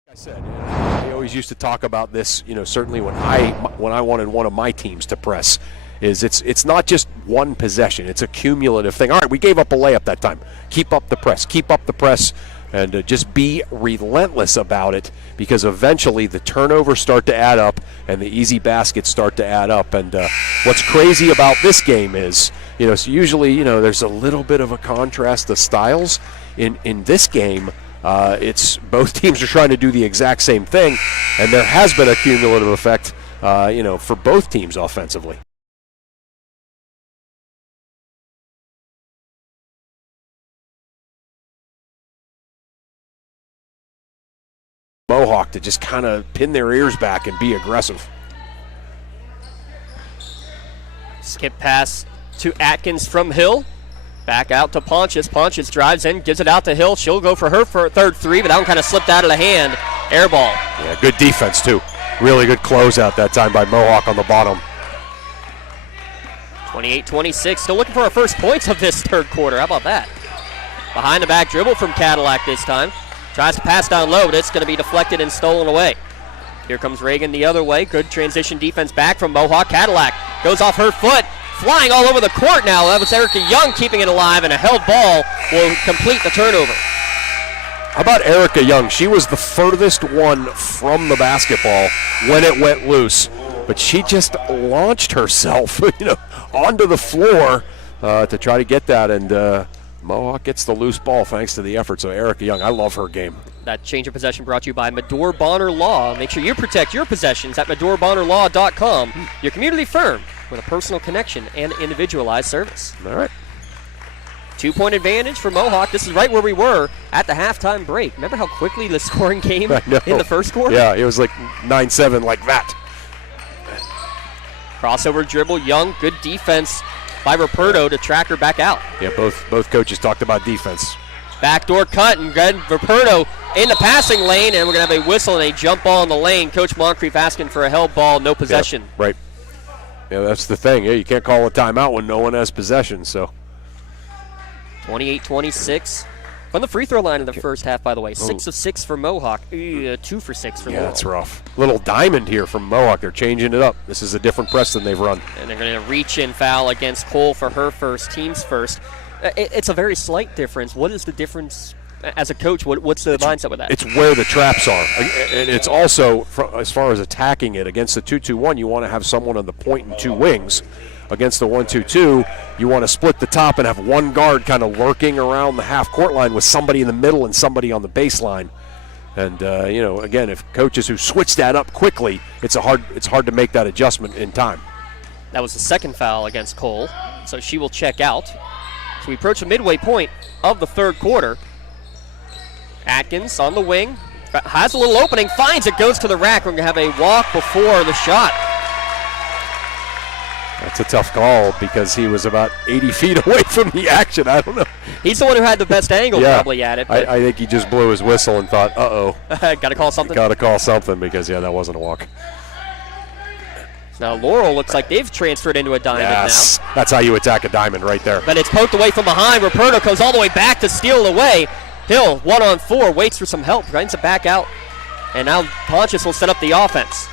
I said, I always used to talk about this, certainly when I wanted one of my teams to press, is it's not just one possession, it's a cumulative thing. All right, we gave up a layup that time. Keep up the press, and just be relentless about it, because eventually the turnovers start to add up and the easy baskets start to add up. And what's crazy about this game is, so usually, there's a little bit of a contrast of styles. In this game, it's both teams are trying to do the exact same thing, and there has been a cumulative effect, for both teams offensively. Mohawk to just kind of pin their ears back and be aggressive. Skip pass to Atkins from Hill. Back out to Pontius. Pontius drives in, gives it out to Hill. She'll go for her third 3, but that one kind of slipped out of the hand. Air ball. Yeah, good defense, too. Really good closeout that time by Mohawk on the bottom. 28-26. Still looking for our first points of this third quarter. How about that? Behind the back dribble from Cadillac this time. Tries to pass down low, but it's going to be deflected and stolen away. Here comes Reagan the other way. Good transition defense back from Mohawk. Cadillac goes off her foot. Flying all over the court now. That was Erica Young keeping it alive, and a held ball will complete the turnover. How about Erica Young? She was the furthest one from the basketball when it went loose, but she just launched herself, onto the floor to try to get that, and Mohawk gets the loose ball thanks to the efforts of Erica Young. I love her game. That change of possession brought to you by Medore Bonner Law. Make sure you protect your possessions at MedoreBonnerLaw.com, your community firm with a personal connection and individualized service. All right. 2-point advantage for Mohawk. This is right where we were at the halftime break. Remember how quickly the scoring came in the first quarter? Yeah, it was like 9-7 like that. Crossover dribble, Young, good defense by Ruperto to track her back out. Yeah, both coaches talked about defense. Backdoor cut, and Ruperto in the passing lane, and we're going to have a whistle and a jump ball in the lane. Coach Moncrief asking for a held ball, no possession. Yeah, right. Yeah, that's the thing. Yeah, you can't call a timeout when no one has possession, so. 28-26. From the free throw line in the first half, by the way. 6 of 6 for Mohawk. 2 for 6 for Laurel. Yeah, that's rough. Little diamond here from Mohawk. They're changing it up. This is a different press than they've run. And they're going to reach in foul against Cole for her first, team's first. It's a very slight difference. What is the difference as a coach? What's the mindset with that? It's where the traps are. And it's also, as far as attacking it, against the 2-2-1, you want to have someone on the point and 2 wings. Against the 1-2-2, you want to split the top and have one guard kind of lurking around the half-court line with somebody in the middle and somebody on the baseline. And, again, if coaches who switch that up quickly, it's hard to make that adjustment in time. That was the second foul against Cole, so she will check out. So we approach the midway point of the third quarter. Atkins on the wing, has a little opening, finds it, goes to the rack. We're going to have a walk before the shot. That's a tough call because he was about 80 feet away from the action. I don't know. He's the one who had the best angle probably at it. I think he just blew his whistle and thought, uh-oh. Got to call something? Got to call something because, that wasn't a walk. Now Laurel looks like they've transferred into a diamond now. That's how you attack a diamond right there. But it's poked away from behind. Ruperto goes all the way back to steal it away. Hill, 1-on-4, waits for some help, grinds it back out. And now Pontius will set up the offense.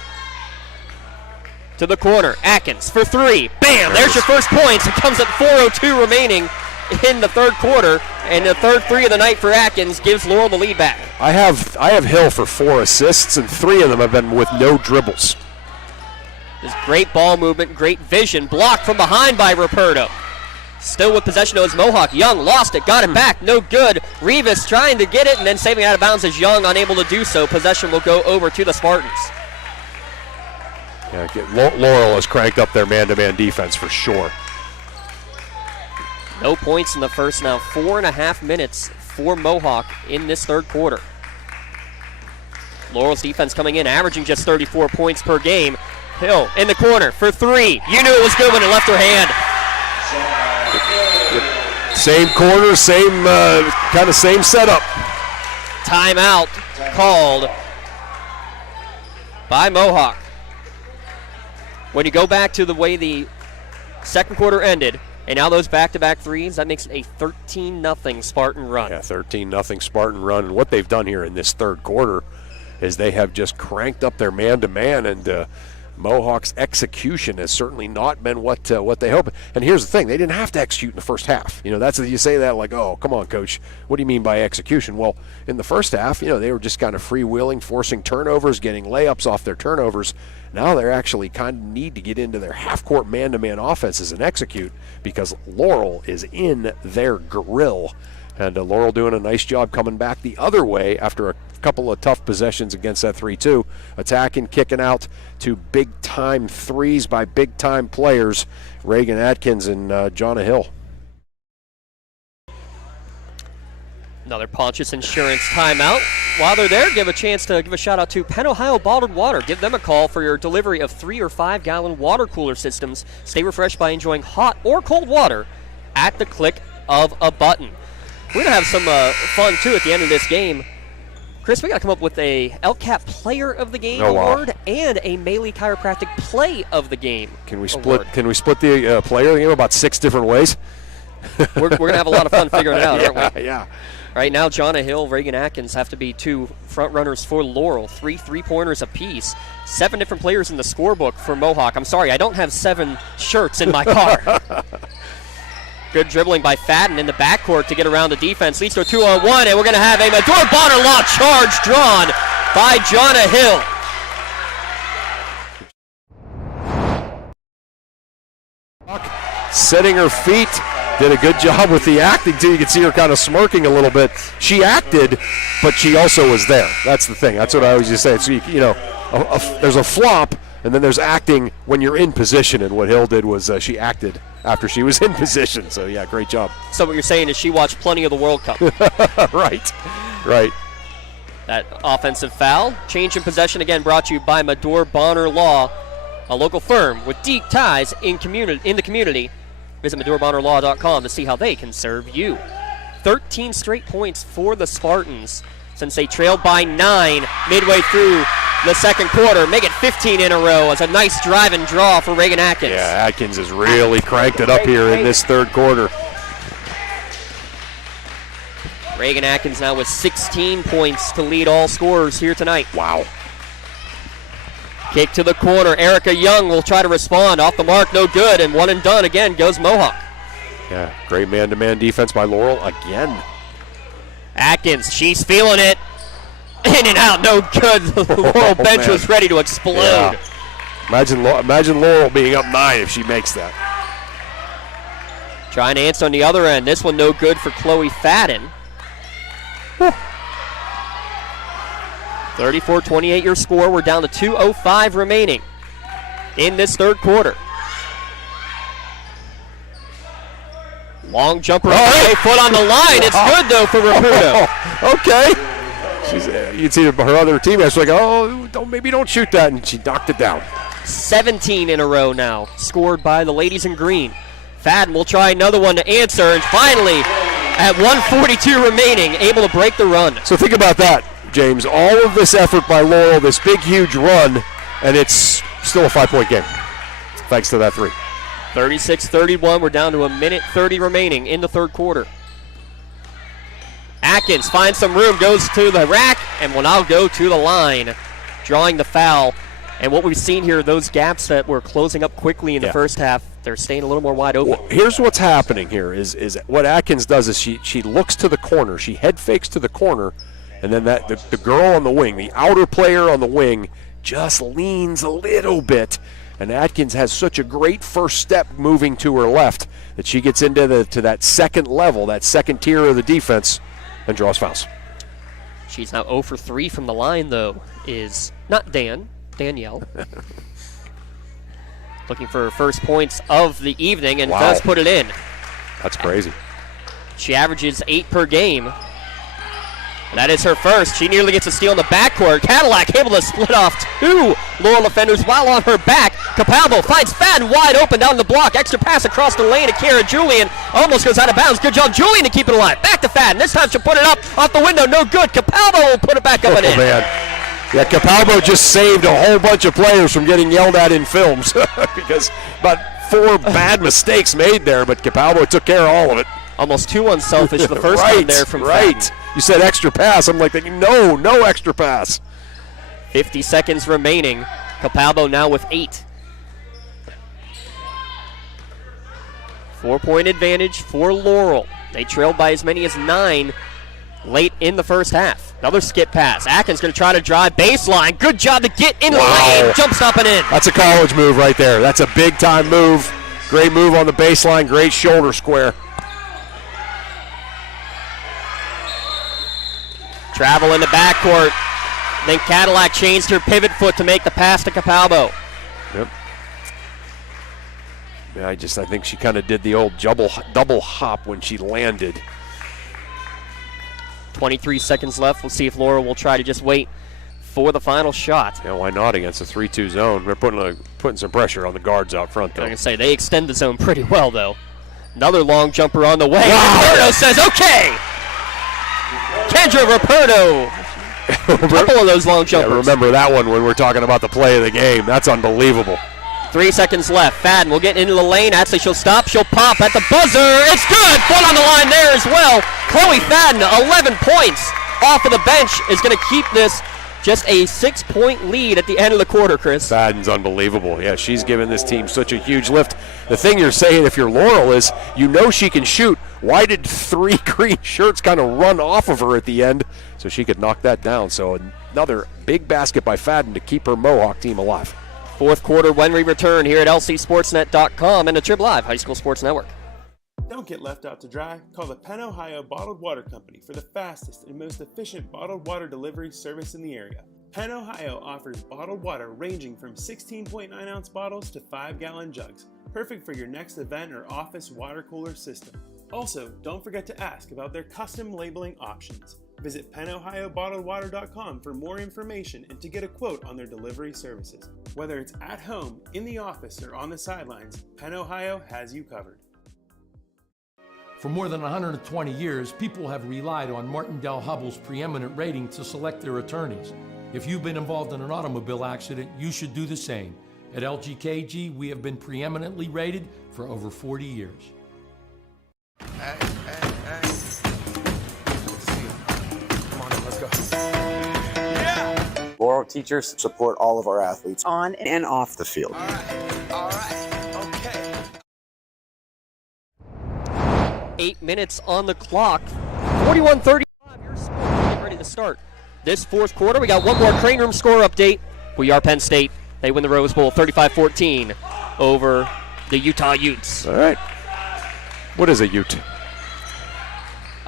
To the corner, Atkins for 3. Bam! There's your first points. It comes at 4:02 remaining in the third quarter, and the third 3 of the night for Atkins gives Laurel the lead back. I have Hill for 4 assists, and 3 of them have been with no dribbles. There's great ball movement, great vision. Blocked from behind by Ruperto. Still with possession is Mohawk. Young lost it, got it back, no good. Rivas trying to get it, and then saving out of bounds as Young unable to do so. Possession will go over to the Spartans. Yeah, Laurel has cranked up their man-to-man defense for sure. No points in the first now. 4.5 minutes for Mohawk in this third quarter. Laurel's defense coming in, averaging just 34 points per game. Hill in the corner for 3. You knew it was good when it left her hand. Same corner, same setup. Timeout called by Mohawk. When you go back to the way the second quarter ended, and now those back-to-back threes, that makes it a 13-0 Spartan run. Yeah, 13-0 Spartan run. And what they've done here in this third quarter is they have just cranked up their man-to-man, and Mohawk's execution has certainly not been what they hoped. And here's the thing, they didn't have to execute in the first half. That's you say that like, oh, come on, coach, what do you mean by execution? Well, in the first half, they were just kind of freewheeling, forcing turnovers, getting layups off their turnovers. Now they're actually kind of need to get into their half-court man-to-man offenses and execute because Laurel is in their grill. And Laurel doing a nice job coming back the other way after a couple of tough possessions against that 3-2. Attacking, kicking out to big-time threes by big-time players, Reagan Atkins and Jonna Hill. Another Pontius Insurance timeout. While they're there, give a chance to give a shout out to Penn Ohio Bottled Water. Give them a call for your delivery of 3 or 5 gallon water cooler systems. Stay refreshed by enjoying hot or cold water at the click of a button. We're going to have some fun, too, at the end of this game. Chris, we got to come up with a LCAP Player of the Game award and a Melee Chiropractic Play of the Game. Can we split the Player of the Game about 6 different ways? We're going to have a lot of fun figuring it out, aren't we? Yeah. Right now, Jonna Hill, Reagan Atkins have to be 2 front runners for Laurel. 3 3-pointers apiece. 7 different players in the scorebook for Mohawk. I'm sorry, I don't have 7 shirts in my car. Good dribbling by Fadden in the backcourt to get around the defense. Leads to a 2-on-1, and we're going to have a Mador Bonner Law charge drawn by Jonna Hill. Setting her feet, did a good job with the acting too. You can see her kind of smirking a little bit. She acted, but she also was there. That's the thing. That's what I always just say. So there's a flop, And then there's acting when you're in position, and what Hill did was she acted after she was in position. So, yeah, great job. So what you're saying is she watched plenty of the World Cup. Right. That offensive foul. Change in possession again brought to you by Madore Bonner Law, a local firm with deep ties in the community. Visit MadoreBonnerLaw.com to see how they can serve you. 13 straight points for the Spartans since they trailed by 9 midway through the second quarter. Make it 15 in a row as a nice drive and draw for Reagan Atkins. Yeah, Atkins has really cranked it up here in this third quarter. Reagan Atkins now with 16 points to lead all scorers here tonight. Wow. Kick to the corner. Erica Young will try to respond. Off the mark, no good. And one and done again goes Mohawk. Yeah, great man-to-man defense by Laurel again. Atkins, she's feeling it. In and out, no good. The Laurel bench was ready to explode. Yeah. Imagine Laurel being up 9 if she makes that. Trying to answer on the other end. This one no good for Chloe Fadden. 34-28 your score. We're down to 2:05 remaining in this third quarter. Long jumper, foot on the line. It's good though for Raputo. Okay. You'd see her other teammates like, maybe don't shoot that, and she knocked it down. 17 in a row now, scored by the ladies in green. Fadden will try another one to answer, and finally, at 1:42 remaining, able to break the run. So think about that, James. All of this effort by Laurel, this big, huge run, and it's still a 5-point game, thanks to that three. 36-31, we're down to 1:30 remaining in the third quarter. Atkins finds some room, goes to the rack, and will now go to the line, drawing the foul. And what we've seen here, those gaps that were closing up quickly in the first half, they're staying a little more wide open. Well, here's what's happening here is what Atkins does is she looks to the corner, she head fakes to the corner, and then the girl on the wing, the outer player on the wing, just leans a little bit. And Atkins has such a great first step moving to her left that she gets into that second level, that second tier of the defense, and draws fouls. She's now 0 for 3 from the line, though, is not Danielle. Looking for her first points of the evening and does put it in. That's crazy. She averages 8 per game. That is her first. She nearly gets a steal in the backcourt. Cadillac able to split off 2 Laurel defenders while on her back. Capalbo finds Fadden wide open down the block. Extra pass across the lane to Kara Julian. Almost goes out of bounds. Good job, Julian, to keep it alive. Back to Fadden. This time she'll put it up off the window. No good. Capalbo will put it back up and in. Man. Yeah, Capalbo just saved a whole bunch of players from getting yelled at in films because about 4 bad mistakes made there, but Capalbo took care of all of it. Almost too unselfish the first one there from Fadden. You said extra pass. I'm like thinking, no extra pass. 50 seconds remaining. Capalbo now with 8. 4-point advantage for Laurel. They trailed by as many as 9 late in the first half. Another skip pass. Atkins going to try to drive baseline. Good job to get in the lane. Jump stop and in. That's a college move right there. That's a big-time move. Great move on the baseline. Great shoulder square. Travel in the backcourt. Then Cadillac changed her pivot foot to make the pass to Capalbo. Yep. Yeah, I think she kind of did the old double hop when she landed. 23 seconds left. We'll see if Laurel will try to just wait for the final shot. Yeah, why not against a 3-2 zone? They're putting some pressure on the guards out front, though. I'm going to say, they extend the zone pretty well, though. Another long jumper on the way. Roberto says, okay! Kendra Raperto. A couple of those long jumpers. Yeah, remember that one when we're talking about the play of the game. That's unbelievable. 3 seconds left. Fadden will get into the lane. Actually, she'll stop. She'll pop at the buzzer. It's good. Foot on the line there as well. Chloe Fadden, 11 points off of the bench, is going to keep this just a 6-point lead at the end of the quarter, Chris. Fadden's unbelievable. Yeah, she's given this team such a huge lift. The thing you're saying, if you're Laurel, is she can shoot. Why did 3 green shirts kind of run off of her at the end so she could knock that down? So another big basket by Fadden to keep her Mohawk team alive. Fourth quarter when we return here at lcsportsnet.com and the Trib Live High School Sports Network. Don't get left out to dry. Call the Penn Ohio Bottled Water Company for the fastest and most efficient bottled water delivery service in the area. Penn, Ohio offers bottled water ranging from 16.9-ounce bottles to 5-gallon jugs, perfect for your next event or office water cooler system. Also, don't forget to ask about their custom labeling options. Visit PennOhioBottledWater.com for more information and to get a quote on their delivery services. Whether it's at home, in the office, or on the sidelines, Penn, Ohio has you covered. For more than 120 years, people have relied on Martindale-Hubbell's preeminent rating to select their attorneys. If you've been involved in an automobile accident, you should do the same. At LGKG, we have been preeminently rated for over 40 years. Hey. Let's see. Come on in, let's go. Yeah! Laurel teachers support all of our athletes on and off the field. All right, okay. 8 minutes on the clock. 41-35, your score. Get ready to start this fourth quarter. We got one more Crane Room score update. We are Penn State. They win the Rose Bowl 35-14 over the Utah Utes. All right. What is a Ute?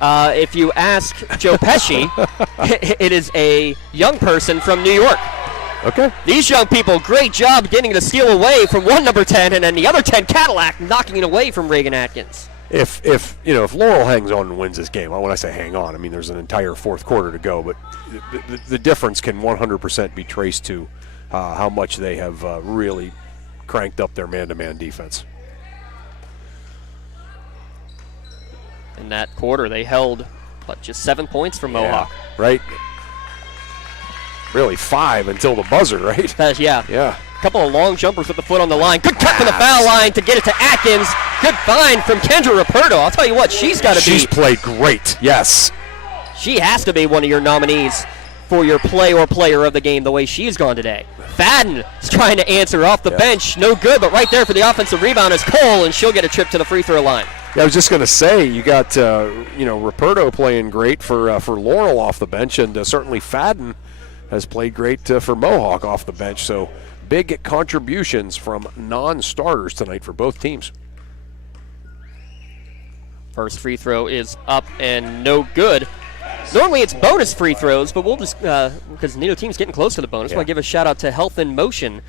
If you ask Joe Pesci, it is a young person from New York. Okay. These young people, great job getting the steal away from one number 10, and then the other 10, Cadillac, knocking it away from Reagan Atkins. If Laurel hangs on and wins this game, when I say hang on, I mean there's an entire fourth quarter to go, but the difference can 100% be traced to how much they have really cranked up their man-to-man defense. In that quarter, they held, just 7 points from Mohawk. Yeah, right? Really 5 until the buzzer, right? Yeah. A couple of long jumpers with the foot on the line. Good cut from the foul line to get it to Atkins. Good find from Kendra Raperto. I'll tell you what, she's got to be. She's played great, yes. She has to be one of your nominees for your play or player of the game the way she's gone today. Fadden is trying to answer off the bench. No good, but right there for the offensive rebound is Cole, and she'll get a trip to the free throw line. Yeah, I was just going to say, you got Raperto playing great for Laurel off the bench, and certainly Fadden has played great for Mohawk off the bench. So big contributions from non-starters tonight for both teams. First free throw is up and no good. Normally it's bonus free throws, but we'll just, because neither team's getting close to the bonus, I want to give a shout out to Health in Motion.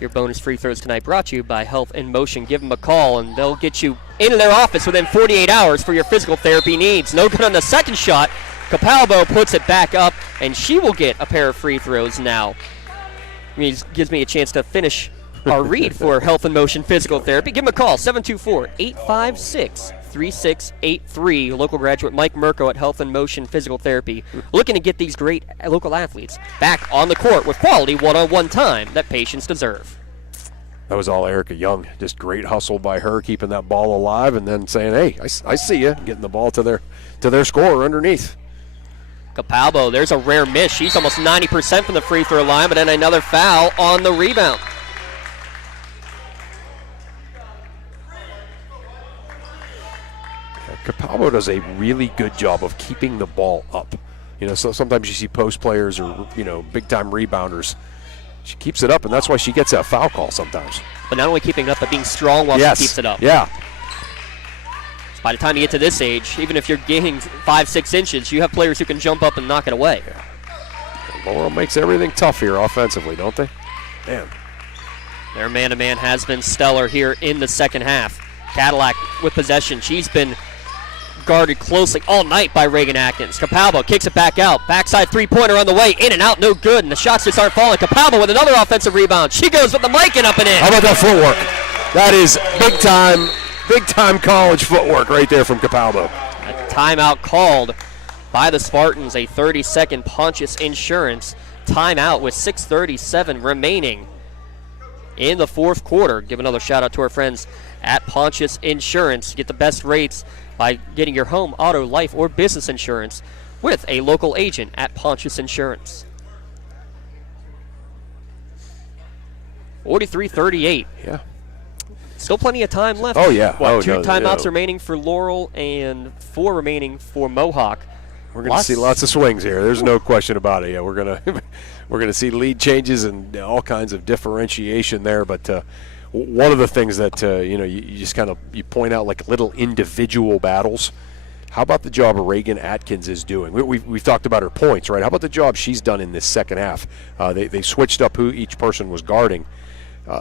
Your bonus free throws tonight brought to you by Health in Motion. Give them a call, and they'll get you into their office within 48 hours for your physical therapy needs. No good on the second shot. Capalbo puts it back up, and she will get a pair of free throws now. It gives me a chance to finish our read for Health in Motion Physical Therapy. Give them a call, 724-856-3683. Local graduate Mike Mirko at Health in Motion Physical Therapy, looking to get these great local athletes back on the court with quality one-on-one time that patients deserve. That was all Erica Young. Just great hustle by her, keeping that ball alive and then saying, hey, I see you, getting the ball to their scorer underneath. Capalbo, there's a rare miss. She's almost 90% from the free throw line, but then another foul on the rebound. Capalbo does a really good job of keeping the ball up. So sometimes you see post players or, big-time rebounders. She keeps it up, and that's why she gets that foul call sometimes. But not only keeping it up, but being strong while she keeps it up. Yeah. By the time you get to this age, even if you're gaining 5-6 inches, you have players who can jump up and knock it away. Yeah. Laurel makes everything tough here offensively, don't they? Man. Their man-to-man has been stellar here in the second half. Cadillac with possession. She's been guarded closely all night by Reagan Atkins. Capalbo kicks it back out. Backside three-pointer on the way. In and out, no good, and the shots just aren't falling. Capalbo with another offensive rebound. She goes with the mic and up and in. How about that footwork? That is big-time college footwork right there from Capalbo. A timeout called by the Spartans. A 30-second Pontius Insurance timeout with 6:37 remaining in the fourth quarter. Give another shout-out to our friends at Pontius Insurance. Get the best rates by getting your home, auto, life, or business insurance with a local agent at Pontius Insurance. 43-38. Yeah. Still plenty of time left. Oh, yeah. Two timeouts remaining for Laurel and 4 remaining for Mohawk. We're going to see lots of swings here. There's no question about it. Yeah, we're going to see lead changes and all kinds of differentiation there, but one of the things that you just kind of point out, like little individual battles, How about the job Reagan Atkins is doing? We've talked about her points, right? How about the job she's done in this second half? They switched up who each person was guarding.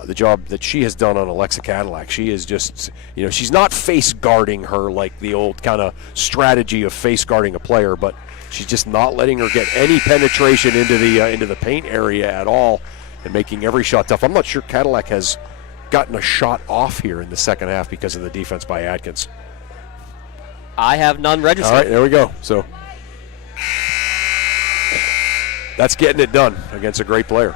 The job that she has done on Alexa Cadillac. She is just, she's not face guarding her like the old kind of strategy of face guarding a player, but she's just not letting her get any penetration into the paint area at all and making every shot tough. I'm not sure Cadillac has gotten a shot off here in the second half because of the defense by Atkins. I have none registered. All right, there we go. So that's getting it done against a great player.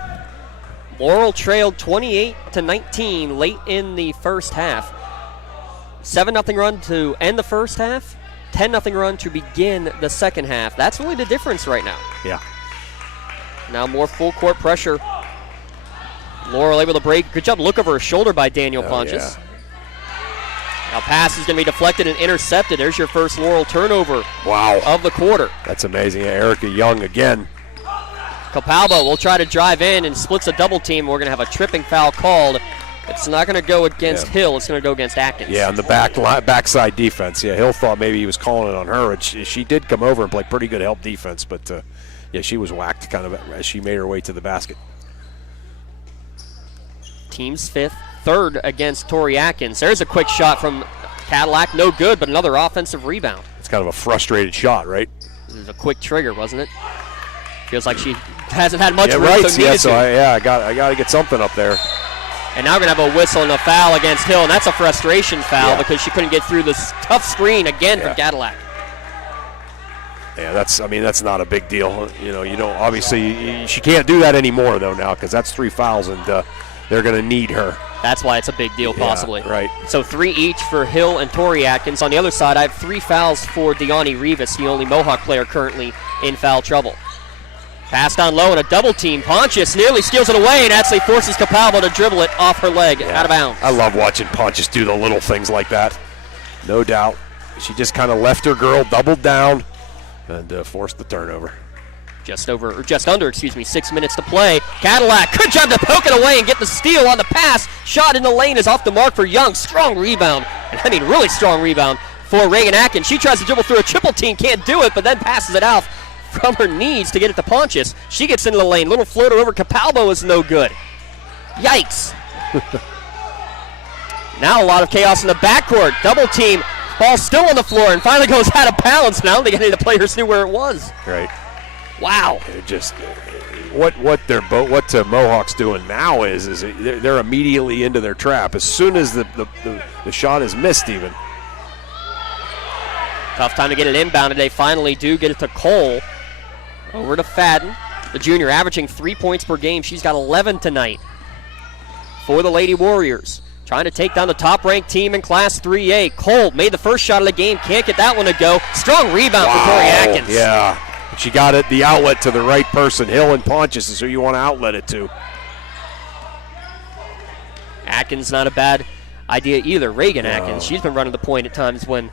Laurel trailed 28-19 late in the first half. 7-0 run to end the first half. 10-0 run to begin the second half. That's really the difference right now. Yeah. Now more full court pressure. Laurel able to break. Good job. Look over her shoulder by Daniel Pontius. Yeah. Now pass is going to be deflected and intercepted. There's your first Laurel turnover of the quarter. That's amazing. Erica Young again. Capalbo will try to drive in and splits a double team. We're going to have a tripping foul called. It's not going to go against Hill. It's going to go against Atkins. Yeah, on the backside defense. Yeah, Hill thought maybe he was calling it on her. And she did come over and play pretty good help defense, but she was whacked kind of as she made her way to the basket. Team's fifth, third against Tori Atkins. There's a quick shot from Cadillac. No good, but another offensive rebound. It's kind of a frustrated shot, right? This is a quick trigger, wasn't it? Feels like she hasn't had much room, I got to get something up there. And now we're going to have a whistle and a foul against Hill, and that's a frustration foul because she couldn't get through this tough screen again from Cadillac. Yeah, that's not a big deal. Obviously she can't do that anymore though now because that's 3 fouls and they're going to need her. That's why it's a big deal possibly. Right. So 3 each for Hill and Tori Atkins. On the other side, I have 3 fouls for Deani Rivas, the only Mohawk player currently in foul trouble. Pass down low and a double team. Pontius nearly steals it away and actually forces Capalbo to dribble it off her leg out of bounds. I love watching Pontius do the little things like that. No doubt. She just kind of left her girl, doubled down, and forced the turnover. Just under 6 minutes to play. Cadillac, good job to poke it away and get the steal on the pass. Shot in the lane is off the mark for Young. Strong rebound. Really strong rebound for Reagan Atkins. She tries to dribble through a triple team, can't do it, but then passes it out from her knees to get it to Pontius. She gets into the lane. Little floater over Capalbo is no good. Yikes. Now a lot of chaos in the backcourt. Double team. Ball still on the floor and finally goes out of bounds. Now I don't think any of the players knew where it was. Right. Wow. They're just what Mohawk's doing now is they're immediately into their trap as soon as the shot is missed even. Tough time to get it inbounded. They finally do get it to Cole. Over to Fadden, the junior, averaging 3 points per game. She's got 11 tonight for the Lady Warriors. Trying to take down the top-ranked team in Class 3A. Cole made the first shot of the game. Can't get that one to go. Strong rebound for Tori Atkins. Yeah. She got it, the outlet to the right person. Hill and Pontius is who you want to outlet it to. Atkins, not a bad idea either. Reagan Atkins, she's been running the point at times when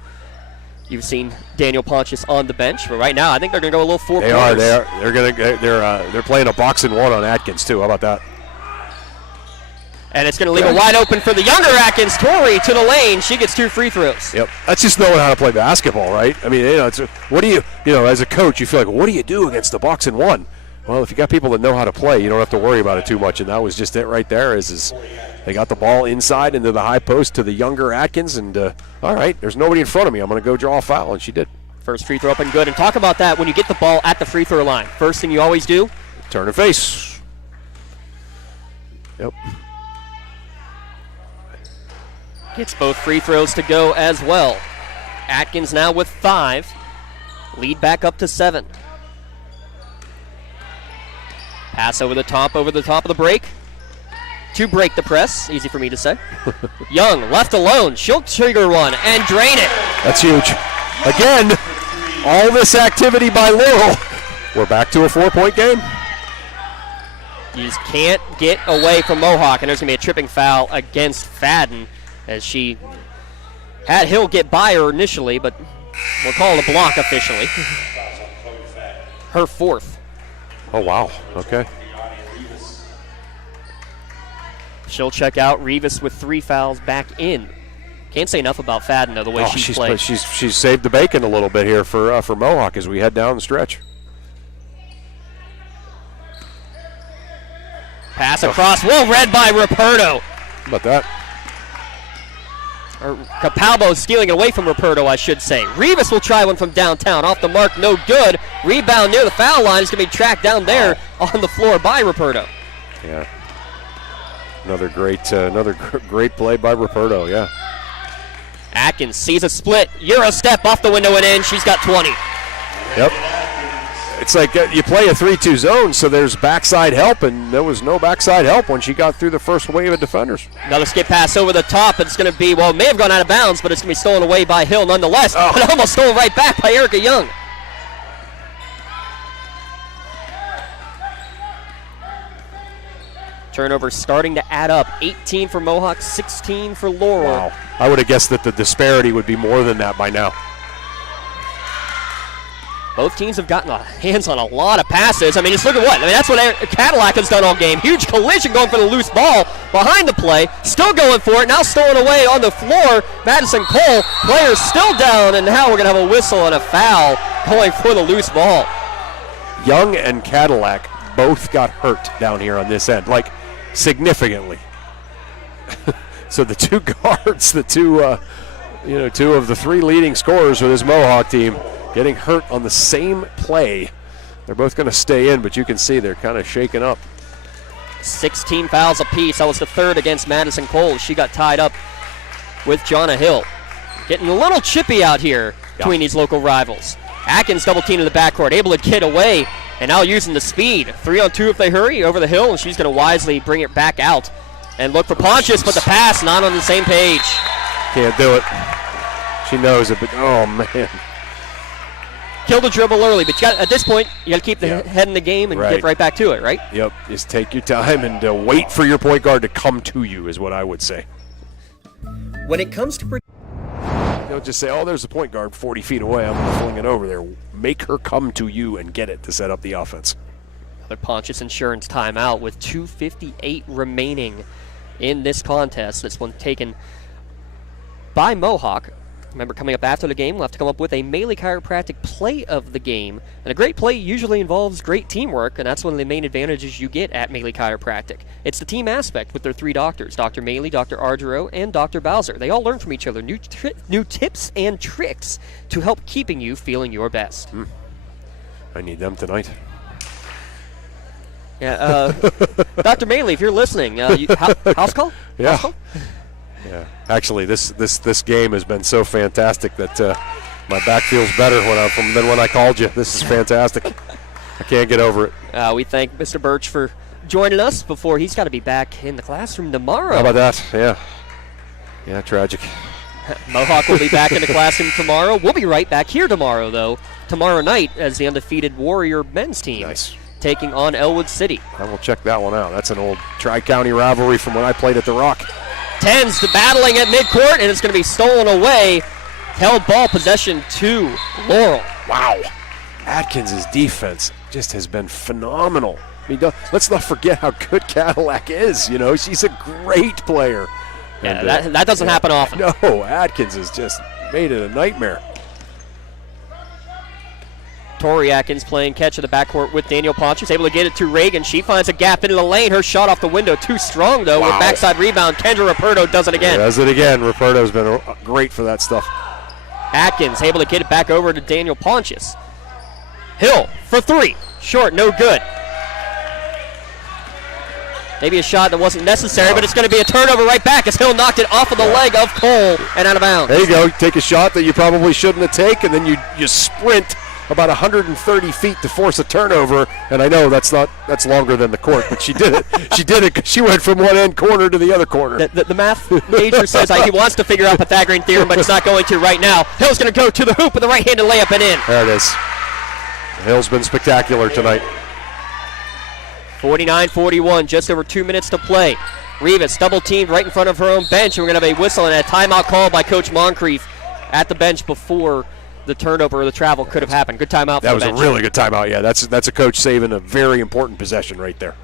you've seen Daniel Pontius on the bench. But right now, I think they're going to go a little 4 pointers. They're playing a box and one on Atkins too. How about that? And it's going to leave it wide open for the younger Atkins. Tori to the lane. She gets 2 free throws. Yep. That's just knowing how to play basketball, right? I mean, what do you as a coach, you feel like, what do you do against the box and one? Well, if you got people that know how to play, you don't have to worry about it too much. And that was just it right there. Is they got the ball inside into the high post to the younger Atkins, and all right, there's nobody in front of me. I'm going to go draw a foul, and she did. First free throw up and good. And talk about that when you get the ball at the free throw line. First thing you always do? Turn and face. Yep. Gets both free throws to go as well. Atkins now with 5. Lead back up to 7. Pass over the top of the break. To break the press. Easy for me to say. Young left alone. She'll trigger one and drain it. That's huge. Again, all this activity by Laurel. We're back to a 4-point game. You just can't get away from Mohawk, and there's going to be a tripping foul against Fadden as she had Hill get by her initially, but we'll call it a block officially. Her 4th. Oh, wow. Okay. She'll check out. Rivas with 3 fouls back in. Can't say enough about Fadden, though, the way she's played. She's saved the bacon a little bit here for Mohawk as we head down the stretch. Pass across, well read by Ruperto. How about that? Capalbo stealing it away from Ruperto, I should say. Rivas will try one from downtown. Off the mark, no good. Rebound near the foul line is going to be tracked down there on the floor by Ruperto. Yeah. Another great play by Ruperto, yeah. Atkins sees a split. Euro step off the window and in. She's got 20. Yep. It's like you play a 3-2 zone, so there's backside help, and there was no backside help when she got through the first wave of defenders. Another skip pass over the top. It's going to be, well, it may have gone out of bounds, but it's going to be stolen away by Hill nonetheless. But almost stolen right back by Erica Young. Turnover starting to add up. 18 for Mohawk, 16 for Laurel. Wow. I would have guessed that the disparity would be more than that by now. Both teams have gotten hands on a lot of passes. I mean, just look at what. I mean, that's what Cadillac has done all game. Huge collision going for the loose ball behind the play. Still going for it. Now stolen away on the floor. Madison Cole, players still down, and now we're going to have a whistle and a foul going for the loose ball. Young and Cadillac both got hurt down here on this end, like significantly. So the two guards, two of the three leading scorers for this Mohawk team, getting hurt on the same play. They're both going to stay in, but you can see they're kind of shaken up. 16 fouls apiece. That was the third against Madison Cole. She got tied up with Jonna Hill. Getting a little chippy out here between these local rivals. Atkins double team to the backcourt, able to get away, and now using the speed. 3-on-2 if they hurry over the hill, and she's going to wisely bring it back out and look for Pontius, but the pass not on the same page. Can't do it. She knows it, but oh man. Kill the dribble early, but at this point, you got to keep the head in the game and get right back to it, right? Yep, just take your time and wait for your point guard to come to you is what I would say. When it comes to... Don't just say, oh, there's a point guard 40 feet away, I'm going to fling it over there. Make her come to you and get it to set up the offense. Another Pontius Insurance timeout with 2:58 remaining in this contest. This one taken by Mohawk. Remember, coming up after the game, we'll have to come up with a Melee Chiropractic play of the game. And a great play usually involves great teamwork, and that's one of the main advantages you get at Melee Chiropractic. It's the team aspect with their three doctors, Dr. Melee, Dr. Argero, and Dr. Bowser. They all learn from each other new tips and tricks to help keeping you feeling your best. I need them tonight. Yeah, Dr. Melee, if you're listening, house call? Yeah. House call? Yeah, actually, this game has been so fantastic that my back feels better than when I called you. This is fantastic. I can't get over it. We thank Mr. Birch for joining us before he's got to be back in the classroom tomorrow. How about that? Yeah. Yeah, tragic. Mohawk will be back in the classroom tomorrow. We'll be right back here tomorrow, though. Tomorrow night as the undefeated Warrior men's team. Nice. Taking on Elwood City. I will check that one out. That's an old Tri-County rivalry from when I played at the Rock. Tens to battling at midcourt, and it's going to be stolen away. Held ball possession to Laurel. Wow. Atkins' defense just has been phenomenal. I mean, let's not forget how good Cadillac is. You know, she's a great player. Yeah, and, that doesn't happen often. No, Atkins has just made it a nightmare. Tori Atkins playing catch in the backcourt with Daniel Pontius, able to get it to Reagan. She finds a gap into the lane. Her shot off the window too strong, though. With backside rebound, Kendra Ruperto does it again. Does it again. Ruperto's been great for that stuff. Atkins able to get it back over to Daniel Pontius. Hill for three. Short, no good. Maybe a shot that wasn't necessary, but it's going to be a turnover right back as Hill knocked it off of the leg of Cole and out of bounds. There you go. Take a shot that you probably shouldn't have taken, and then you sprint about 130 feet to force a turnover, and I know that's longer than the court, but she did it. She did it because she went from one end corner to the other corner. The math major says he wants to figure out Pythagorean theorem, but he's not going to right now. Hill's going to go to the hoop with a right-handed layup and in. There it is. Hill's been spectacular tonight. 49-41, just over 2 minutes to play. Rivas double-teamed right in front of her own bench, and we're going to have a whistle and a timeout call by Coach Moncrief at the bench before the turnover or the travel could have happened. Good timeout for the bench. That was a really good timeout, yeah. That's a coach saving a very important possession right there.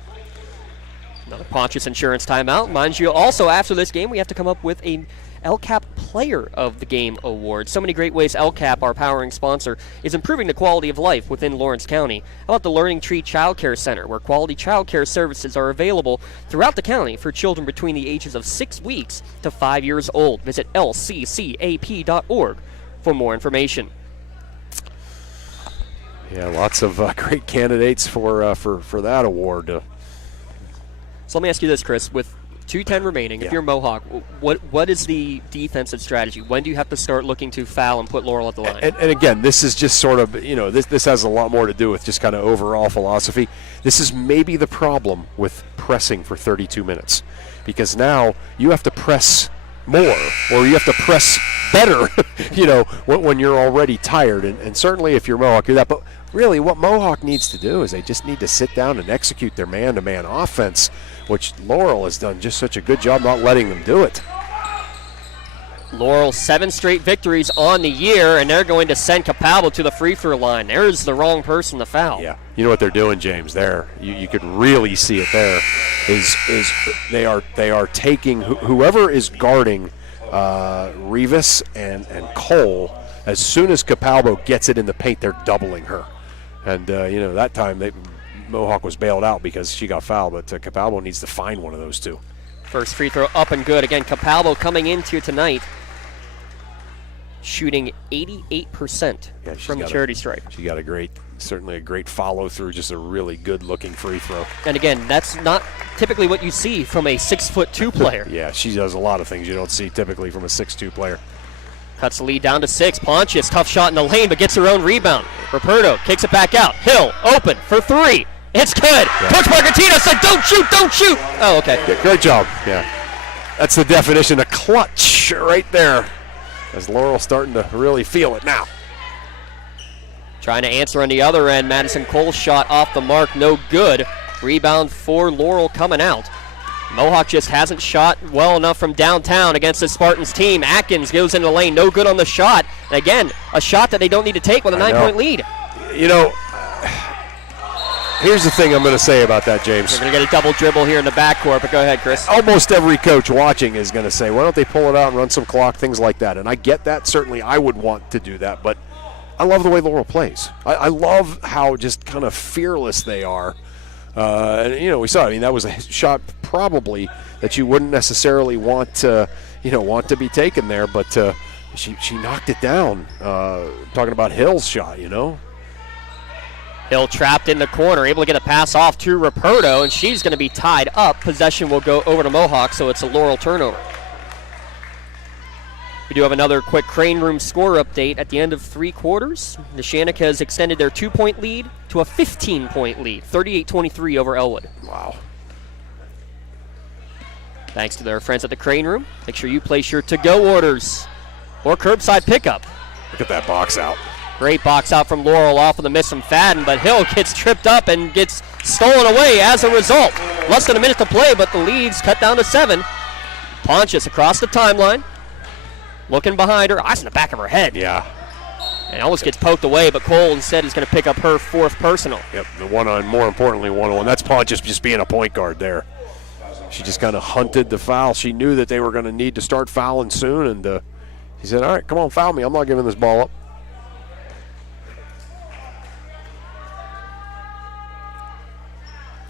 Another Pontius Insurance timeout. Mind you, also after this game, we have to come up with a LCAP Player of the Game award. So many great ways LCAP, our powering sponsor, is improving the quality of life within Lawrence County. How about the Learning Tree Child Care Center, where quality child care services are available throughout the county for children between the ages of 6 weeks to 5 years old. Visit lccap.org for more information. Yeah, lots of great candidates for that award. So let me ask you this, Chris. With 2:10 remaining, if you're Mohawk, what is the defensive strategy? When do you have to start looking to foul and put Laurel at the line? And again, this is just sort of, this has a lot more to do with just kind of overall philosophy. This is maybe the problem with pressing for 32 minutes, because now you have to press more, or you have to press better, when you're already tired. And certainly if you're Mohawk, you're that. But really what Mohawk needs to do is they just need to sit down and execute their man-to-man offense, which Laurel has done just such a good job not letting them do it. Laurel 7 straight victories on the year, and they're going to send Capalbo to the free throw line. There's the wrong person to foul. Yeah, you know what they're doing, James. There, you could really see it. There is they are taking whoever is guarding Rivas and Cole. As soon as Capalbo gets it in the paint, they're doubling her, and that time Mohawk was bailed out because she got fouled, but Capalbo needs to find one of those two. First free throw up and good. Again, Capalbo coming into tonight shooting 88% from the charity stripe. She got certainly a great follow through, just a really good looking free throw. And again, that's not typically what you see from a 6'2" player. Yeah, she does a lot of things you don't see typically from a 6'2" player. Cuts the lead down to 6. Pontius, tough shot in the lane, but gets her own rebound. Ruperto kicks it back out. Hill open for 3. It's good. Yeah. Coach Margantino said, don't shoot, don't shoot. Oh, okay. Yeah, great job. Yeah. That's the definition of clutch right there. As Laurel starting to really feel it now. Trying to answer on the other end. Madison Cole's shot off the mark, no good. Rebound for Laurel coming out. Mohawk just hasn't shot well enough from downtown against the Spartans team. Atkins goes into the lane, no good on the shot. And again, a shot that they don't need to take with a 9-point lead. Here's the thing I'm going to say about that, James. We're going to get a double dribble here in the backcourt, but go ahead, Chris. Almost every coach watching is going to say, why don't they pull it out and run some clock, things like that. And I get that. Certainly I would want to do that, but I love the way Laurel plays. I love how just kind of fearless they are. And we saw, that was a shot probably that you wouldn't necessarily want to be taken there, but she knocked it down. Talking about Hill's shot, Hill trapped in the corner, able to get a pass off to Ruperto, and she's going to be tied up. Possession will go over to Mohawk, so it's a Laurel turnover. We do have another quick Crane Room score update at the end of 3 quarters. Neshannock has extended their 2-point lead to a 15-point lead, 38-23 over Elwood. Wow. Thanks to their friends at the Crane Room. Make sure you place your to-go orders or curbside pickup. Look at that box out. Great box out from Laurel off of the miss from Fadden, but Hill gets tripped up and gets stolen away as a result. Less than a minute to play, but the lead's cut down to 7. Pontius across the timeline. Looking behind her, eyes in the back of her head. Yeah. And almost gets poked away, but Cole instead is going to pick up her 4th personal. Yep, more importantly, one-on-one. That's Pontius just being a point guard there. She just kind of hunted the foul. She knew that they were going to need to start fouling soon, and he said, all right, come on, foul me. I'm not giving this ball up.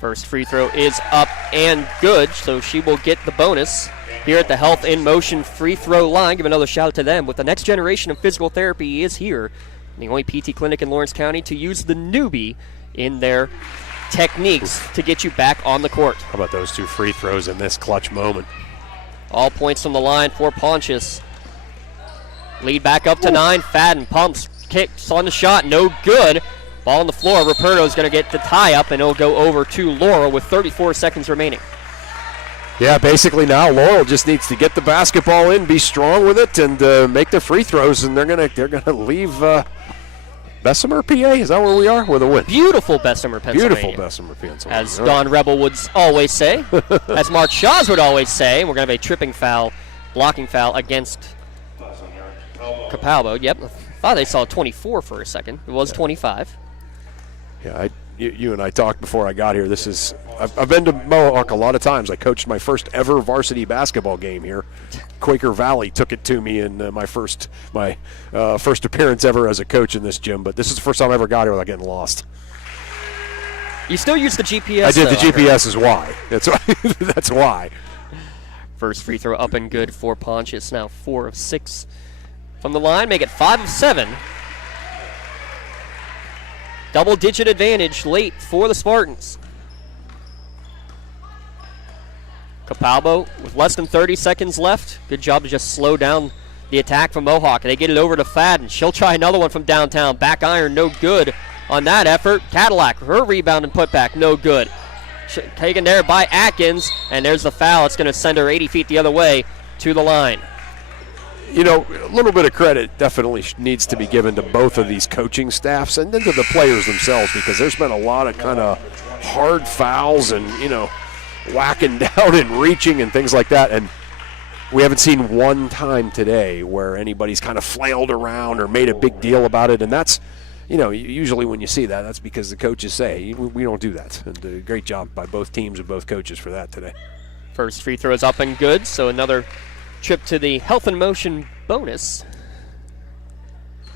First free throw is up and good, so she will get the bonus here at the Health in Motion free throw line. Give another shout out to them. With the next generation of physical therapy is here. The only PT clinic in Lawrence County to use the newbie in their techniques to get you back on the court. How about those 2 free throws in this clutch moment? All points from the line for Pontius. Lead back up to 9. Fadden pumps, kicks on the shot, no good. Ball on the floor. Ruperto is going to get the tie up, and it'll go over to Laurel with 34 seconds remaining. Yeah, basically now Laurel just needs to get the basketball in, be strong with it, and make their free throws, and they're gonna leave Bessemer, PA. Is that where we are with a win? Beautiful Bessemer, Pennsylvania. Beautiful Bessemer, Pennsylvania. As Don Rebel would always say, as Mark Shaws would always say, we're going to have a tripping foul, blocking foul against Capalbo. Yep, I thought they saw 24 for a second. It was 25. Yeah, you and I talked before I got here. I've been to Mohawk a lot of times. I coached my first ever varsity basketball game here. Quaker Valley took it to me in my first appearance ever as a coach in this gym. But this is the first time I ever got here without getting lost. You still use the GPS? I did. The GPS is why. That's why. That's why. First free throw up and good for Pontius. Now 4 of 6 from the line. Make it 5 of 7. Double-digit advantage late for the Spartans. Capalbo with less than 30 seconds left. Good job to just slow down the attack from Mohawk. They get it over to Fadden. She'll try another one from downtown. Back iron, no good on that effort. Cadillac, her rebound and putback, no good. Taken there by Atkins, and there's the foul. It's going to send her 80 feet the other way to the line. You know, a little bit of credit definitely needs to be given to both of these coaching staffs and then to the players themselves, because there's been a lot of kind of hard fouls and, whacking down and reaching and things like that. And we haven't seen one time today where anybody's kind of flailed around or made a big deal about it. And that's, usually when you see that, that's because the coaches say, we don't do that. And a great job by both teams and both coaches for that today. First free throw is up and good, so another trip to the Health and Motion bonus.